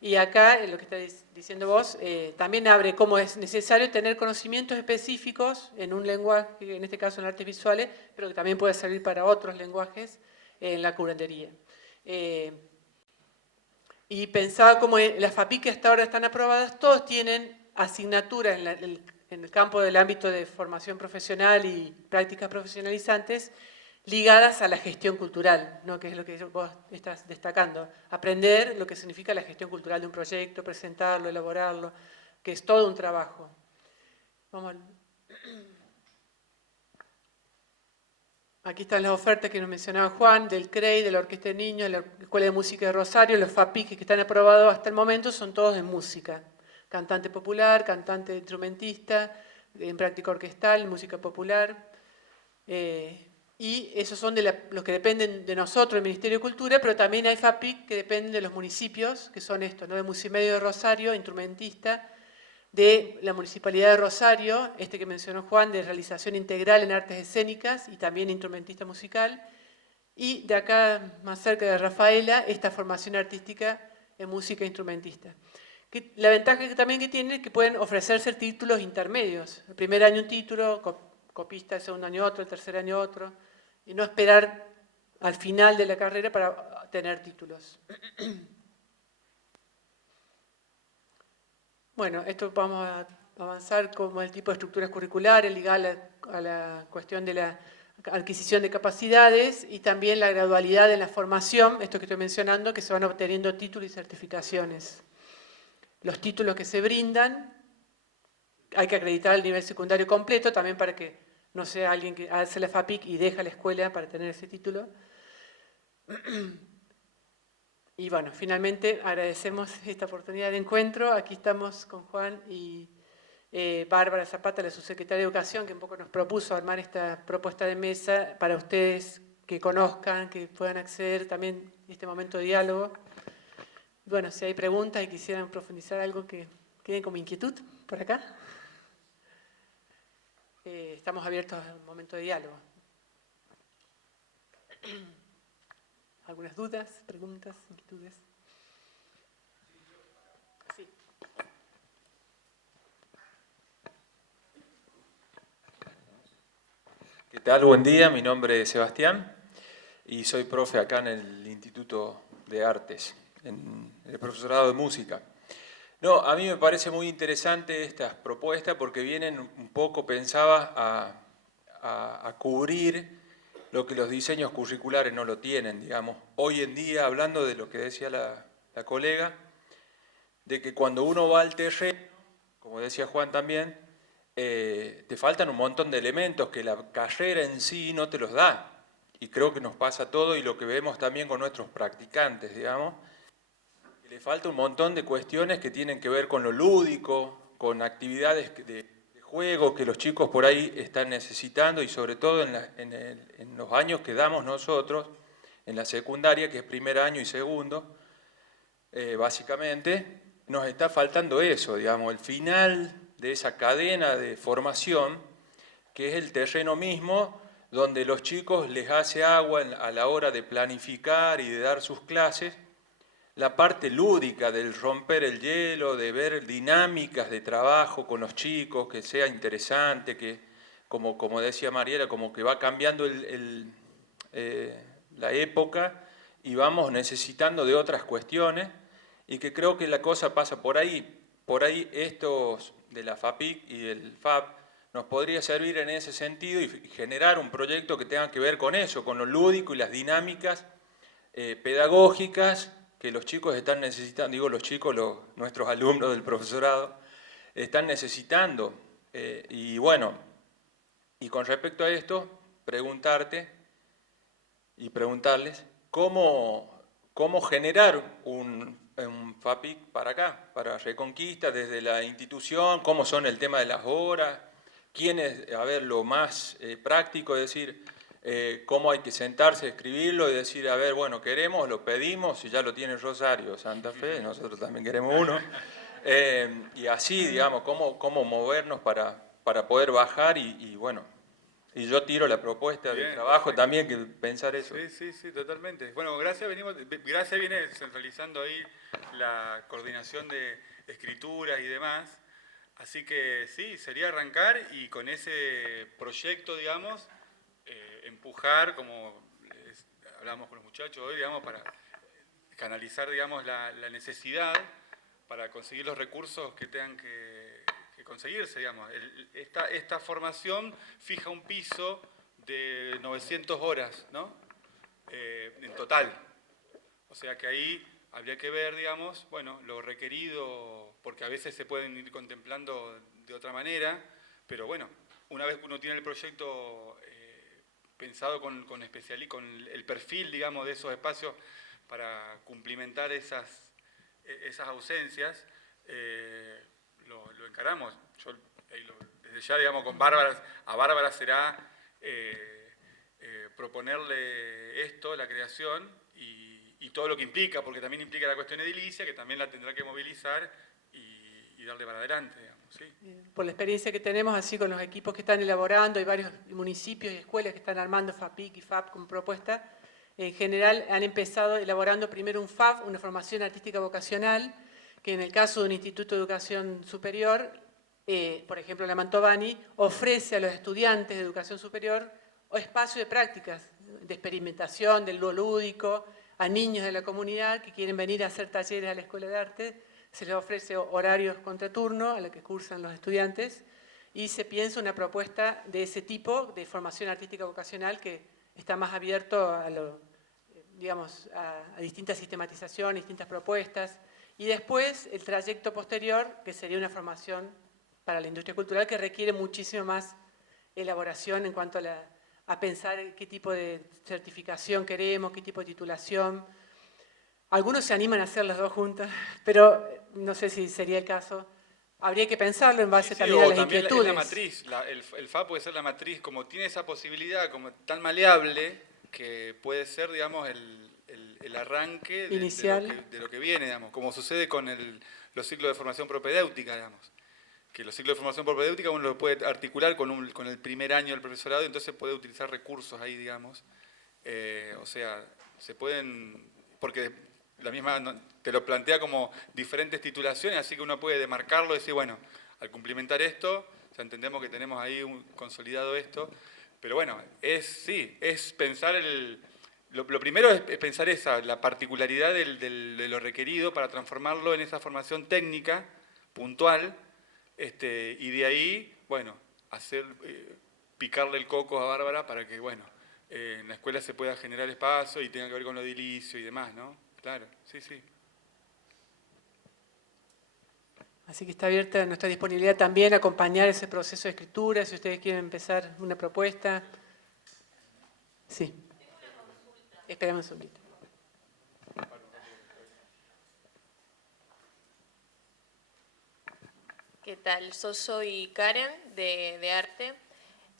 Y acá, lo que está diciendo vos, también abre cómo es necesario tener conocimientos específicos en un lenguaje, en este caso en artes visuales, pero que también puede servir para otros lenguajes en la curandería. Y pensaba como las FAPIC que hasta ahora están aprobadas, todos tienen asignaturas en el campo del ámbito de formación profesional y prácticas profesionalizantes ligadas a la gestión cultural, ¿no? Que es lo que vos estás destacando. Aprender lo que significa la gestión cultural de un proyecto, presentarlo, elaborarlo, que es todo un trabajo. Vamos Aquí están las ofertas que nos mencionaba Juan, del CREI, de la Orquesta de Niños, de la Escuela de Música de Rosario. Los FAPIC que están aprobados hasta el momento son todos en música. Cantante popular, cantante instrumentista, en práctica orquestal, música popular. Y esos son los que dependen de nosotros, el Ministerio de Cultura, pero también hay FAPIC que dependen de los municipios, que son estos, ¿no? De Musimedio de Rosario, instrumentista, de la Municipalidad de Rosario, que mencionó Juan, de realización integral en artes escénicas y también instrumentista musical, y de acá, más cerca de Rafaela, esta formación artística en música instrumentista. La ventaja que también que tiene es que pueden ofrecerse títulos intermedios. El primer año un título, copista el segundo año otro, el tercer año otro, y no esperar al final de la carrera para tener títulos. Bueno, esto vamos a avanzar como el tipo de estructuras curriculares ligadas a la cuestión de la adquisición de capacidades y también la gradualidad en la formación, esto que estoy mencionando, que se van obteniendo títulos y certificaciones. Los títulos que se brindan, hay que acreditar el nivel secundario completo, también para que no sea alguien que hace la FAPIC y deja la escuela para tener ese título. Y bueno, finalmente agradecemos esta oportunidad de encuentro. Aquí estamos con Juan y Bárbara Zapata, la subsecretaria de Educación, que un poco nos propuso armar esta propuesta de mesa para ustedes que conozcan, que puedan acceder también a este momento de diálogo. Bueno, si hay preguntas y quisieran profundizar algo que queden como inquietud por acá, estamos abiertos a un momento de diálogo. ¿Algunas dudas, preguntas, inquietudes? Sí. ¿Qué tal? Buen día, mi nombre es Sebastián y soy profe acá en el Instituto de Artes, en el profesorado de música. No, a mí me parece muy interesante estas propuestas porque vienen un poco, pensaba, a cubrir lo que los diseños curriculares no lo tienen, digamos. Hoy en día, hablando de lo que decía la colega, de que cuando uno va al terreno, como decía Juan también, te faltan un montón de elementos que la carrera en sí no te los da. Y creo que nos pasa todo y lo que vemos también con nuestros practicantes, digamos, que le falta un montón de cuestiones que tienen que ver con lo lúdico, con actividades de juego que los chicos por ahí están necesitando y sobre todo en los años que damos nosotros, en la secundaria, que es primer año y segundo, básicamente, nos está faltando eso, digamos, el final de esa cadena de formación, que es el terreno mismo, donde los chicos les hace agua a la hora de planificar y de dar sus clases, la parte lúdica del romper el hielo, de ver dinámicas de trabajo con los chicos, que sea interesante, que, como decía Mariela, como que va cambiando la época y vamos necesitando de otras cuestiones, y que creo que la cosa pasa por ahí. Por ahí estos de la FAPIC y el FAP nos podría servir en ese sentido y generar un proyecto que tenga que ver con eso, con lo lúdico y las dinámicas pedagógicas que los chicos están necesitando, digo los chicos, nuestros alumnos del profesorado, están necesitando. Y bueno, y con respecto a esto, preguntarte y preguntarles cómo generar un FAPIC para acá, para Reconquista, desde la institución, cómo son el tema de las horas, quién es, a ver, lo más práctico, es decir, cómo hay que sentarse, escribirlo y decir, a ver, bueno, queremos, lo pedimos, si ya lo tiene Rosario, Santa Fe, nosotros también queremos uno, y así, digamos, cómo movernos para poder bajar y bueno, Y yo tiro la propuesta Bien, del trabajo perfecto. también, que pensar eso. Sí, totalmente. Bueno, Gracia viene centralizando ahí la coordinación de escrituras y demás. Así que sí, sería arrancar y con ese proyecto, digamos, empujar, como hablamos con los muchachos hoy, digamos, para canalizar, digamos, la necesidad para conseguir los recursos que tengan que conseguirse, digamos. Esta formación fija un piso de 900 horas, ¿no? En total. O sea que ahí habría que ver, digamos, bueno, lo requerido, porque a veces se pueden ir contemplando de otra manera, pero bueno, una vez que uno tiene el proyecto pensado con el perfil, digamos, de esos espacios para cumplimentar esas ausencias, lo encaramos. Yo desde ya, digamos, a Bárbara será proponerle esto, la creación, y todo lo que implica, porque también implica la cuestión edilicia, que también la tendrá que movilizar y darle para adelante, digamos, ¿sí? Por la experiencia que tenemos así con los equipos que están elaborando, hay varios municipios y escuelas que están armando FAPIC y FAP como propuesta. En general han empezado elaborando primero un FAP, una formación artística vocacional, que en el caso de un instituto de educación superior, por ejemplo la Mantovani, ofrece a los estudiantes de educación superior espacio de prácticas, de experimentación, del lo lúdico, a niños de la comunidad que quieren venir a hacer talleres a la Escuela de Arte, se les ofrece horarios contraturno a los que cursan los estudiantes y se piensa una propuesta de ese tipo de formación artística vocacional que está más abierto a distintas sistematizaciones, distintas propuestas. Y después el trayecto posterior, que sería una formación para la industria cultural que requiere muchísimo más elaboración en cuanto a pensar qué tipo de certificación queremos, qué tipo de titulación. Algunos se animan a hacer las dos juntas, pero no sé si sería el caso. Habría que pensarlo en base también a las inquietudes. La matriz, el FA puede ser la matriz, como tiene esa posibilidad, como tan maleable, que puede ser, digamos, el arranque inicial de lo que viene, digamos, como sucede con los ciclos de formación propedéutica, digamos. Que los ciclos de formación propedéutica uno lo puede articular con el primer año del profesorado y entonces puede utilizar recursos ahí, digamos. O sea, se pueden, porque la misma te lo plantea como diferentes titulaciones, así que uno puede demarcarlo y decir, bueno, al cumplimentar esto, ya entendemos que tenemos ahí consolidado esto, pero bueno, es pensar lo primero es pensar la particularidad de lo requerido para transformarlo en esa formación técnica, puntual, y de ahí, bueno, picarle el coco a Bárbara para que, bueno, en la escuela se pueda generar espacio y tenga que ver con lo edilicio y demás, ¿no? Claro, sí. Así que está abierta nuestra disponibilidad también a acompañar ese proceso de escritura, si ustedes quieren empezar una propuesta. Sí. Esperamos un segundito. ¿Qué tal? Yo soy Karen, de Arte.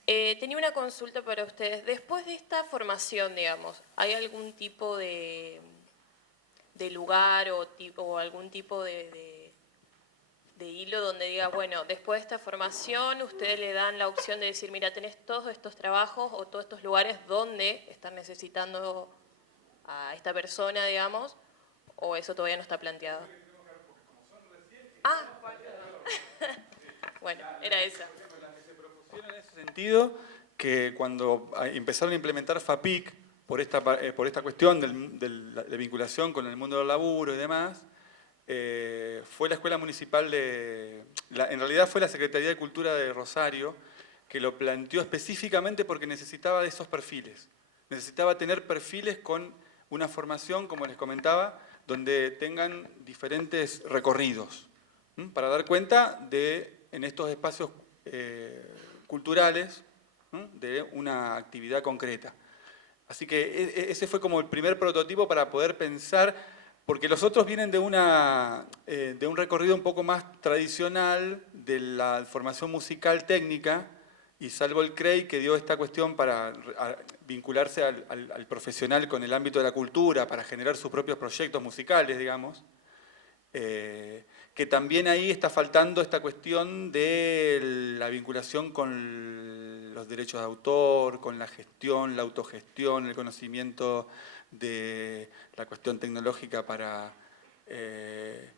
Tenía una consulta para ustedes. Después de esta formación, digamos, ¿hay algún tipo de lugar o algún tipo de hilo donde diga, bueno, después de esta formación ustedes le dan la opción de decir, mira, tenés todos estos trabajos o todos estos lugares donde están necesitando a esta persona, digamos, o eso todavía no está planteado? Bueno, era esa. En ese sentido, que cuando empezaron a implementar FAPIC, por esta cuestión de la vinculación con el mundo del laburo y demás, fue la Escuela Municipal en realidad fue la Secretaría de Cultura de Rosario, que lo planteó específicamente porque necesitaba de esos perfiles. Necesitaba tener perfiles con una formación, como les comentaba, donde tengan diferentes recorridos, para dar cuenta en estos espacios culturales, de una actividad concreta. Así que ese fue como el primer prototipo para poder pensar, porque los otros vienen de un recorrido un poco más tradicional de la formación musical técnica, y salvo el CREI que dio esta cuestión para vincularse al profesional con el ámbito de la cultura, para generar sus propios proyectos musicales, digamos, que también ahí está faltando esta cuestión de la vinculación con los derechos de autor, con la gestión, la autogestión, el conocimiento de la cuestión tecnológica para el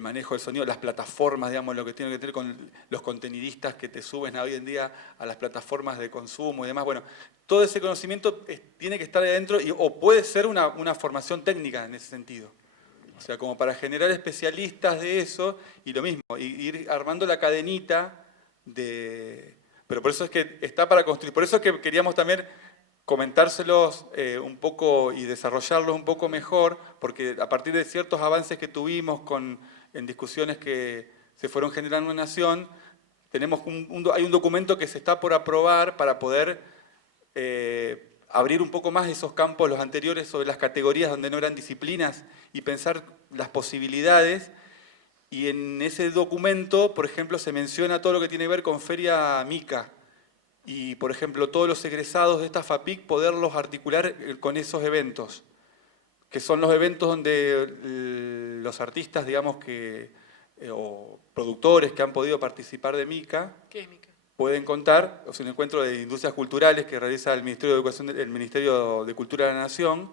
manejo del sonido, las plataformas, digamos, lo que tiene que ver con los contenidistas que te suben hoy en día a las plataformas de consumo y demás. Bueno, todo ese conocimiento tiene que estar ahí adentro o puede ser una formación técnica en ese sentido. O sea, como para generar especialistas de eso y lo mismo, ir armando la cadenita de... Pero por eso es que está para construir, por eso es que queríamos también comentárselos un poco y desarrollarlos un poco mejor, porque a partir de ciertos avances que tuvimos en discusiones que se fueron generando en Nación, tenemos hay un documento que se está por aprobar para poder abrir un poco más esos campos, los anteriores, sobre las categorías donde no eran disciplinas y pensar las posibilidades. Y en ese documento, por ejemplo, se menciona todo lo que tiene que ver con Feria Mica. Y, por ejemplo, todos los egresados de esta FAPIC poderlos articular con esos eventos, que son los eventos donde los artistas, digamos, o productores que han podido participar de Mica, ¿Qué es Mica? Pueden contar, es un encuentro de industrias culturales que realiza el Ministerio de Educación, el Ministerio de Cultura de la Nación,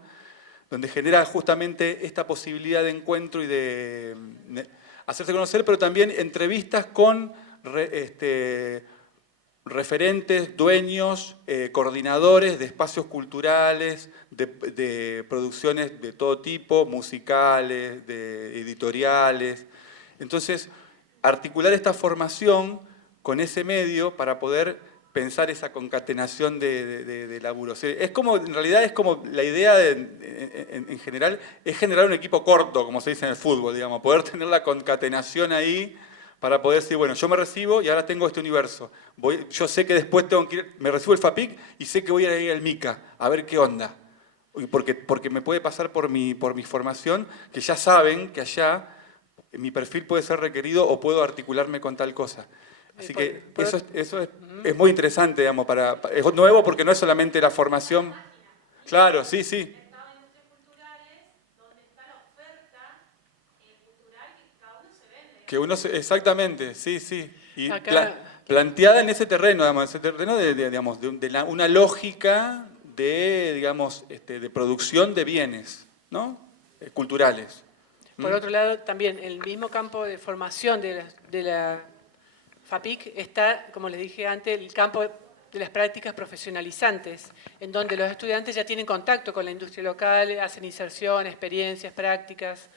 donde genera justamente esta posibilidad de encuentro y de hacerse conocer, pero también entrevistas con referentes, dueños, coordinadores de espacios culturales, de producciones de todo tipo, musicales, de editoriales. Entonces, articular esta formación con ese medio para poder pensar esa concatenación de laburo. O sea, en realidad es como la idea en general es generar un equipo corto, como se dice en el fútbol, digamos, poder tener la concatenación ahí para poder decir, bueno, yo me recibo y ahora tengo este universo. Yo sé que después tengo que me recibo el FAPIC y sé que voy a ir al MICA, a ver qué onda. Porque me puede pasar por mi formación, que ya saben que allá mi perfil puede ser requerido o puedo articularme con tal cosa. Así que eso es muy interesante, digamos, es nuevo porque no es solamente la formación. Claro, sí, sí. Que uno exactamente, sí, sí. Y planteada en ese terreno, digamos, ese terreno de una lógica de producción de bienes, ¿no? Culturales. Por otro lado, también el mismo campo de formación de la FAPIC está, como les dije antes, el campo de las prácticas profesionalizantes, en donde los estudiantes ya tienen contacto con la industria local, hacen inserción, experiencias, prácticas,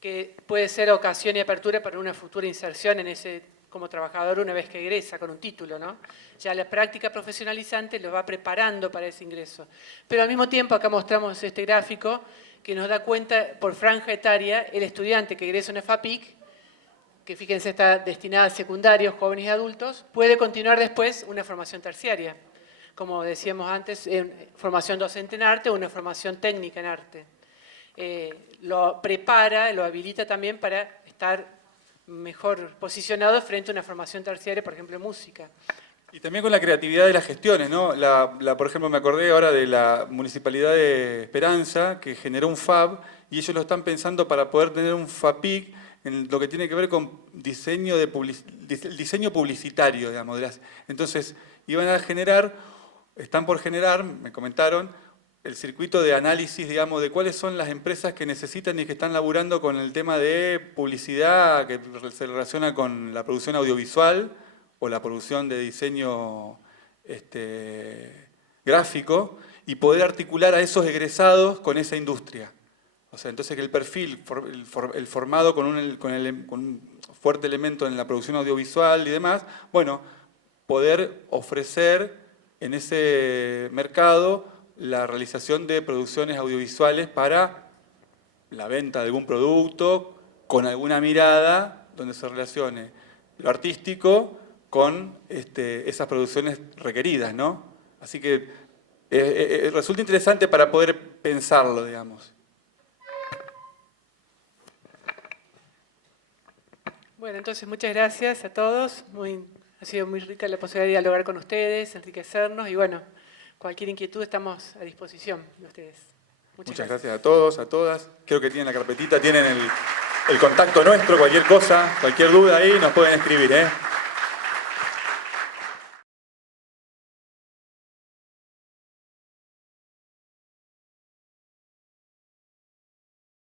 que puede ser ocasión y apertura para una futura inserción en ese como trabajador una vez que egresa con un título, ¿no? Ya la práctica profesionalizante lo va preparando para ese ingreso. Pero al mismo tiempo, acá mostramos este gráfico que nos da cuenta por franja etaria el estudiante que egresa en FAPIC, que fíjense está destinada a secundarios, jóvenes y adultos, puede continuar después una formación terciaria, como decíamos antes, formación docente en arte o una formación técnica en arte. Lo prepara, lo habilita también para estar mejor posicionado frente a una formación terciaria, por ejemplo, en música. Y también con la creatividad de las gestiones, ¿no? Por ejemplo, me acordé ahora de la Municipalidad de Esperanza, que generó un FAB, y ellos lo están pensando para poder tener un FAPIC en lo que tiene que ver con diseño publicitario, digamos. Entonces, están por generar, me comentaron, el circuito de análisis, digamos, de cuáles son las empresas que necesitan y que están laburando con el tema de publicidad que se relaciona con la producción audiovisual o la producción de diseño gráfico y poder articular a esos egresados con esa industria. O sea, entonces que el perfil, el formado con un fuerte elemento en la producción audiovisual y demás, bueno, poder ofrecer en ese mercado la realización de producciones audiovisuales para la venta de algún producto con alguna mirada donde se relacione lo artístico con esas producciones requeridas, ¿no? Así que resulta interesante para poder pensarlo, digamos. Bueno, entonces muchas gracias a todos. Ha sido muy rica la posibilidad de dialogar con ustedes, enriquecernos y bueno, cualquier inquietud estamos a disposición de ustedes. Muchas gracias a todos, a todas. Creo que tienen la carpetita, tienen el contacto nuestro, cualquier cosa, cualquier duda ahí nos pueden escribir, ¿eh?